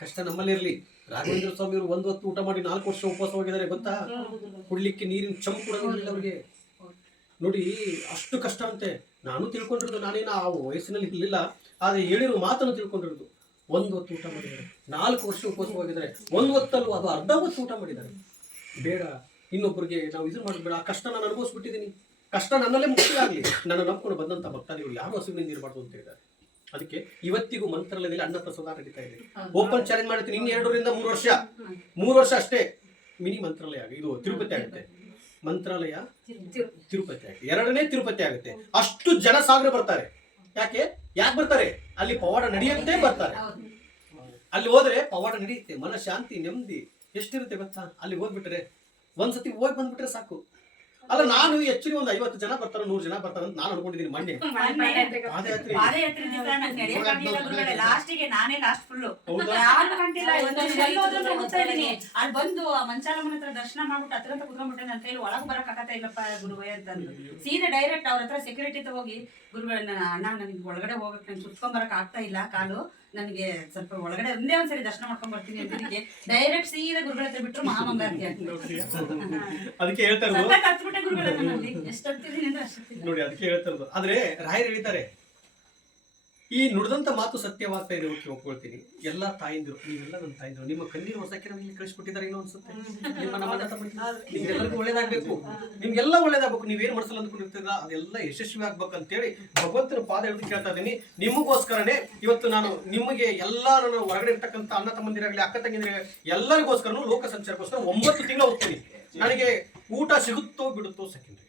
ಕಷ್ಟ ನಮ್ಮಲ್ಲೇ ಇರ್ಲಿ. ರಾಘವೇಂದ್ರ ಸ್ವಾಮಿ ಅವರು 1 ಹೊತ್ತು ಊಟ ಮಾಡಿ 4 ವರ್ಷ ಉಪವಾಸ ಹೋಗಿದ್ದಾರೆ ಗೊತ್ತಾ? ಕುಡ್ಲಿಕ್ಕೆ ನೀರಿನ ಚಂಪು ಕೂಡ ಅವ್ರಿಗೆ. ನೋಡಿ ಅಷ್ಟು ಕಷ್ಟ ಅಂತೆ. ನಾನು ತಿಳ್ಕೊಂಡಿರೋದು, ನಾನೇನು ಆ ವಯಸ್ಸಿನಲ್ಲಿ ಇರಲಿಲ್ಲ, ಆದ್ರೆ ಹೇಳಿರೋ ಮಾತನ್ನು ತಿಳ್ಕೊಂಡಿರೋದು. 1 ಹೊತ್ತು ಊಟ ಮಾಡಿದ್ದಾರೆ, 4 ವರ್ಷ ಉಪವಾಸ ಹೋಗಿದ್ದಾರೆ. 1 ಹೊತ್ತಲ್ಲೂ ಅದು ಅರ್ಧ ಹೊತ್ತು ಊಟ ಮಾಡಿದ್ದಾರೆ. ಬೇಡ ಇನ್ನೊಬ್ಬರಿಗೆ ನಾವು ಇದು ಮಾಡಬೇಡ, ಆ ಕಷ್ಟ ನಾನು ಅನುಭವಿಸ್ಬಿಟ್ಟಿದ್ದೀನಿ, ಕಷ್ಟ ನನ್ನಲ್ಲೇ ಮುಕ್ತಿ ಆಗಲಿ. ನನ್ನ ನಂಬ್ಕೊಂಡು ಬಂದಂಥ ಭಕ್ತಾದಿಗಳು ಯಾರು ಹಸುವಿನಿಂದ ಇರಬಾರ್ದು ಅಂತ ಹೇಳಿದ್ದಾರೆ. ಅದಕ್ಕೆ ಇವತ್ತಿಗೂ ಮಂತ್ರಾಲಯದಲ್ಲಿ ಅನ್ನ ಪ್ರಸಾದ ನಡೀತಾ ಇದೆ. ಓಪನ್ ಚಾಲೆಂಜ್ ಮಾಡ್ತೀನಿ, ಇನ್ನು 2 ರಿಂದ 3 ವರ್ಷ ಅಷ್ಟೇ ಮಿನಿ ಮಂತ್ರಾಲಯ ಇದು ತಿರುಪತಿ ಆಗುತ್ತೆ. ಮಂತ್ರಾಲಯ ತಿರುಪತಿ ಆಗುತ್ತೆ, 2ನೇ ತಿರುಪತಿ ಆಗುತ್ತೆ. ಅಷ್ಟು ಜನ ಸಾಗರ ಬರ್ತಾರೆ. ಯಾಕೆ ಬರ್ತಾರೆ? ಅಲ್ಲಿ ಪವಾಡ ನಡೆಯುತ್ತೆ ಬರ್ತಾರೆ. ಅಲ್ಲಿ ಹೋದ್ರೆ ಪವಾಡ ನಡೆಯುತ್ತೆ, ಮನ ಶಾಂತಿ ನೆಮ್ಮದಿ ಎಷ್ಟಿರುತ್ತೆ ಗೊತ್ತಾ? ಅಲ್ಲಿ ಹೋಗ್ಬಿಟ್ರೆ ಒಂದ್ಸತಿ ಹೋಗಿ ಬಂದ್ಬಿಟ್ರೆ ಸಾಕು. ಅಲ್ಲ, ನಾನು ಹೆಚ್ಚಿಗೆ ಒಂದು 50 ಜನ ಬರ್ತಾರೆ, 100 ಜನ ಬರ್ತಾರೆ ಅಂತ ನಾನು ಅನ್ಕೊಂಡಿದ್ದೀನಿ. ಮೊನ್ನೆ ಪಾದಯಾತ್ರೆ ಲಾಸ್ಟಿಗೆ ನಾನೇ ಲಾಸ್ಟ್ ಫುಲ್ಲು ಹೌದಾ? ಯಾರು ಕಂಡಿಲ್ಲ. ಹುಡುಕ್ತಾ ಇದೀನಿ, ಅಲ್ಲಿ ಬಂದು ಆ ಮಂಚಾಲಮ್ಮನ ಹತ್ರ ದರ್ಶನ ಮಾಡ್ಬಿಟ್ಟು ಹತ್ರ ಕುತ್ಕೊಂಡ್ಬಿಟ್ಟೆ. ನನ್ನ ಕೈಲಿ ಒಳಗೆ ಬರಕ್ ಆಗತ್ತ ಇಲ್ಲಪ್ಪ ಗುರುವೇ ಅಂತಂದು ಸೀದಾ ಡೈರೆಕ್ಟ್ ಅವ್ರ ಹತ್ರ ಸೆಕ್ಯೂರಿಟಿ ಹೋಗಿ, ಗುರುಗಳನ್ನ ಅಣ್ಣ ನನಗೆ ಒಳಗಡೆ ಹೋಗಕ್ ನಂಗೆ ಸುತ್ಕೊಂಡ್ ಬರಕ್ ಆಗ್ತಾ ಇಲ್ಲ, ಕಾಲು ನನಗೆ ಸ್ವಲ್ಪ ಒಳಗಡೆ ಒಂದೇ ಒಂದ್ಸರಿ ದರ್ಶನ ಮಾಡ್ಕೊಂಡ್ ಬರ್ತೀನಿ ಅಂತ ಡೈರೆಕ್ಟ್ ಸೀದಾ ಗುರುಗಳ ಹತ್ರ ಬಿಟ್ರು ಮಹಾಮಂಗಾರತಿ ಅದಕ್ಕೆ ಹೇಳ್ತಾ ಇರೋದು ಹತ್ಬಿಟ್ಟೆ ಗುರುಗಳನ್ನ ನಲ್ಲಿ ಎಷ್ಟು ಹತ್ತಿದ್ದೀನಿ ಅಂದ್ರೆ ಅಷ್ಟು ನೋಡಿ. ಅದಕ್ಕೆ ಹೇಳ್ತಾ ಇರೋದು. ಆದ್ರೆ ರಾಯರು ಹೇಳ್ತಾರೆ, ಈ ನುಡಿದಂತ ಮಾತು ಸತ್ಯವಾಗ್ತಾ ಇದೆ, ಒಪ್ಕೊಳ್ತೀನಿ. ಎಲ್ಲಾ ತಾಯಿಂದ್ರು, ನೀವೆಲ್ಲ ನನ್ನ ತಾಯಿಂದ್ರು, ನಿಮ್ಮ ಕಣ್ಣೀರು ಹೊಸಕ್ಕೆ ನಮಗೆ ಕಳಿಸ್ಕೊಟ್ಟಿದ್ದಾರೆ ಏನೋ ಅನ್ಸುತ್ತೆ. ನಿಮ್ಗೆಲ್ಲರಿಗೂ ಒಳ್ಳೇದಾಗ್ಬೇಕು, ನಿಮ್ಗೆಲ್ಲ ಒಳ್ಳೇದಾಗ್ಬೇಕು. ನೀವೇನ್ ಮನಸ್ಸಲ್ಲಿ ಅಂದ್ಕೊಂಡಿರ್ತೀರ ಅದೆಲ್ಲ ಯಶಸ್ವಿ ಆಗ್ಬೇಕು ಅಂತೇಳಿ ಭಗವಂತನ ಪಾದ ಹಿಡಿದು ಕೇಳ್ತಾ ಇದ್ದೀನಿ. ನಿಮಗೋಸ್ಕರನೇ ಇವತ್ತು ನಾನು ನಿಮಗೆ ಎಲ್ಲ ನನ್ನ ಹೊರಗಡೆ ಇರ್ತಕ್ಕಂಥ ಅಣ್ಣ ತಮ್ಮಂದಿರಾಗಲಿ, ಅಕ್ಕ ತಂಗಿದಿರಾಗಲಿ, ಎಲ್ಲರಿಗೋಸ್ಕರನು ಲೋಕ ಸಂಚಾರಕ್ಕೋಸ್ಕರ 9 ತಿಂಗಳು ಹೋಗ್ತೀನಿ. ನನಗೆ ಊಟ ಸಿಗುತ್ತೋ ಬಿಡುತ್ತೋ ಸೆಕೆಂಡ್ರಿ.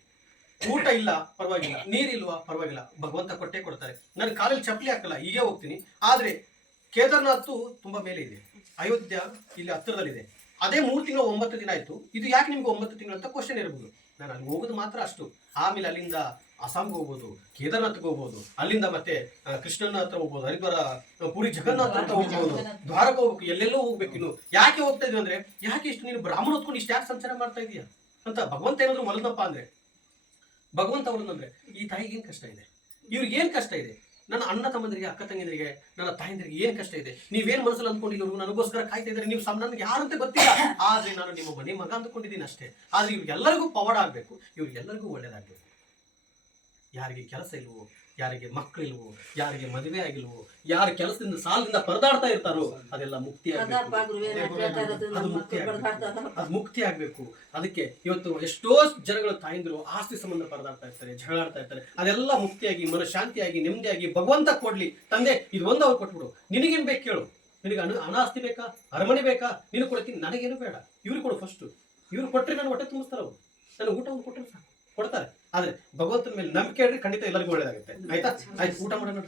ಊಟ ಇಲ್ಲ ಪರವಾಗಿಲ್ಲ, ನೀರಿಲ್ವಾ ಪರವಾಗಿಲ್ಲ, ಭಗವಂತ ಕೊಟ್ಟೆ ಕೊಡ್ತಾರೆ. ನಾನು ಕಾಲಲ್ಲಿ ಚಪ್ಪಲಿ ಹಾಕಲ್ಲ, ಹೀಗೆ ಹೋಗ್ತೀನಿ. ಆದ್ರೆ ಕೇದಾರ್ನಾಥ್ ತುಂಬಾ ಮೇಲೆ ಇದೆ, ಅಯೋಧ್ಯ ಇಲ್ಲಿ ಹತ್ತಿರದಲ್ಲಿದೆ. ಅದೇ 3 ತಿಂಗಳು 9 ದಿನ ಆಯ್ತು. ಇದು ಯಾಕೆ ನಿಮ್ಗೆ 9 ತಿಂಗಳು ಅಂತ ಕ್ವಶನ್ ಇರಬಹುದು. ನಾನು ಅಲ್ಲಿ ಹೋಗೋದು ಮಾತ್ರ ಅಷ್ಟು. ಆಮೇಲೆ ಅಲ್ಲಿಂದ ಅಸ್ಸಾಂಗೆ ಹೋಗ್ಬೋದು, ಕೇದಾರ್ನಾಥ್ಗೆ ಹೋಗ್ಬೋದು, ಅಲ್ಲಿಂದ ಮತ್ತೆ ಕೃಷ್ಣನ ಹತ್ರ ಹೋಗ್ಬೋದು, ಹರಿದ್ವಾರ ಪುರಿ ಜಗನ್ನಾಥ್ ಅಂತ ಹೋಗ್ಬೋದು, ದ್ವಾರಕ ಹೋಗ್ಬೇಕು, ಎಲ್ಲೆಲ್ಲೋ ಹೋಗ್ಬೇಕು. ಇನ್ನು ಯಾಕೆ ಹೋಗ್ತಾ ಇದೀವಿ ಅಂದ್ರೆ, ಯಾಕೆ ಇಷ್ಟು ನೀನು ಬ್ರಾಹ್ಮಣ ಹೊತ್ಕೊಂಡು ಇಷ್ಟು ಯಾಕೆ ಸಂಚಾರ ಮಾಡ್ತಾ ಇದೀಯಾ ಅಂತ ಭಗವಂತ ಏನಾದ್ರು ಒಲದಪ್ಪ ಅಂದ್ರೆ, ಭಗವಂತ ಅವರನ್ನಂದ್ರೆ ಈ ತಾಯಿಗೆ ಏನ್ ಕಷ್ಟ ಇದೆ, ಇವ್ರಿಗೆ ಏನ್ ಕಷ್ಟ ಇದೆ, ನನ್ನ ಅಣ್ಣ ತಮ್ಮಂದಿರಿಗೆ, ಅಕ್ಕ ತಂಗಿಯರಿಗೆ, ನನ್ನ ತಾಯಂದಿರಿಗೆ ಏನ್ ಕಷ್ಟ ಇದೆ, ನೀವೇನ್ ಮನಸ್ಸಲ್ಲಿ ಅಂದ್ಕೊಂಡಿದ್ರು ನನಗೋಸ್ಕರ ಕಾಯ್ತಾ ಇದ್ದಾರೆ. ನೀವು ನನಗೆ ಯಾರಂತ ಗೊತ್ತಿಲ್ಲ, ಆದ್ರೆ ನಾನು ನಿಮ್ಮ ಮನೆ ಮಗ ಅಂದ್ಕೊಂಡಿದ್ದೀನಿ ಅಷ್ಟೇ. ಆದ್ರೆ ಇವ್ರಿಗೆಲ್ಲರಿಗೂ ಪವಾಡ ಆಗ್ಬೇಕು, ಇವ್ರಿಗೆಲ್ಲರಿಗೂ ಒಳ್ಳೇದಾಗ್ಬೇಕು. ಯಾರಿಗೆ ಕೆಲಸ ಇಲ್ವೋ, ಯಾರಿಗೆ ಮಕ್ಕಳಿಲ್ವೋ, ಯಾರಿಗೆ ಮದುವೆ ಆಗಿಲ್ವೋ, ಯಾರ ಕೆಲಸದಿಂದ ಸಾಲದಿಂದ ಪರದಾಡ್ತಾ ಇರ್ತಾರೋ ಅದೆಲ್ಲ ಮುಕ್ತಿ ಆಗ್ಬೇಕು, ಅದು ಮುಕ್ತಿ ಆಗ್ಬೇಕು. ಅದಕ್ಕೆ ಇವತ್ತು ಎಷ್ಟೋ ಜನಗಳ ತಾಯಿಂದರು ಆಸ್ತಿ ಸಂಬಂಧ ಪರದಾಡ್ತಾ ಇರ್ತಾರೆ, ಜಗಳಾಡ್ತಾ ಇರ್ತಾರೆ. ಅದೆಲ್ಲ ಮುಕ್ತಿಯಾಗಿ, ಮನಶಾಂತಿಯಾಗಿ, ನೆಮ್ಮದಿಯಾಗಿ ಭಗವಂತ ಕೊಡ್ಲಿ. ತಂದೆ ಇದು ಒಂದು ಅವ್ರು ಕೊಟ್ಬಿಡು, ನಿನಗೇನು ಬೇಕು ಕೇಳು, ನಿನಗೆ ಹಣ ಆಸ್ತಿ ಬೇಕಾ, ಅರಮನೆ ಬೇಕಾ, ನೀನು ಕೊಡ್ತೀನಿ, ನನಗೇನು ಬೇಡ, ಇವ್ರು ಕೊಡು ಫಸ್ಟ್. ಇವ್ರು ಕೊಟ್ಟರೆ ನಾನು ಹೊಟ್ಟೆ ತುಂಬಿಸ್ತಾರೆ, ಅವರು ನನಗೆ ಊಟ ಒಂದು ಕೊಟ್ಟರೆ ಸಾಕು, ಕೊಡ್ತಾರೆ. ಆದ್ರೆ ಭಗವಂತನ ಮೇಲೆ ನಂಬಿಕೆ ಇಡ್ರಿ, ಖಂಡಿತ ಎಲ್ಲರಿಗೂ ಒಳ್ಳೇದಾಗುತ್ತೆ. ಆಯ್ತಾ? ಆಯ್ತು, ಊಟ ಮಾಡೋಣ.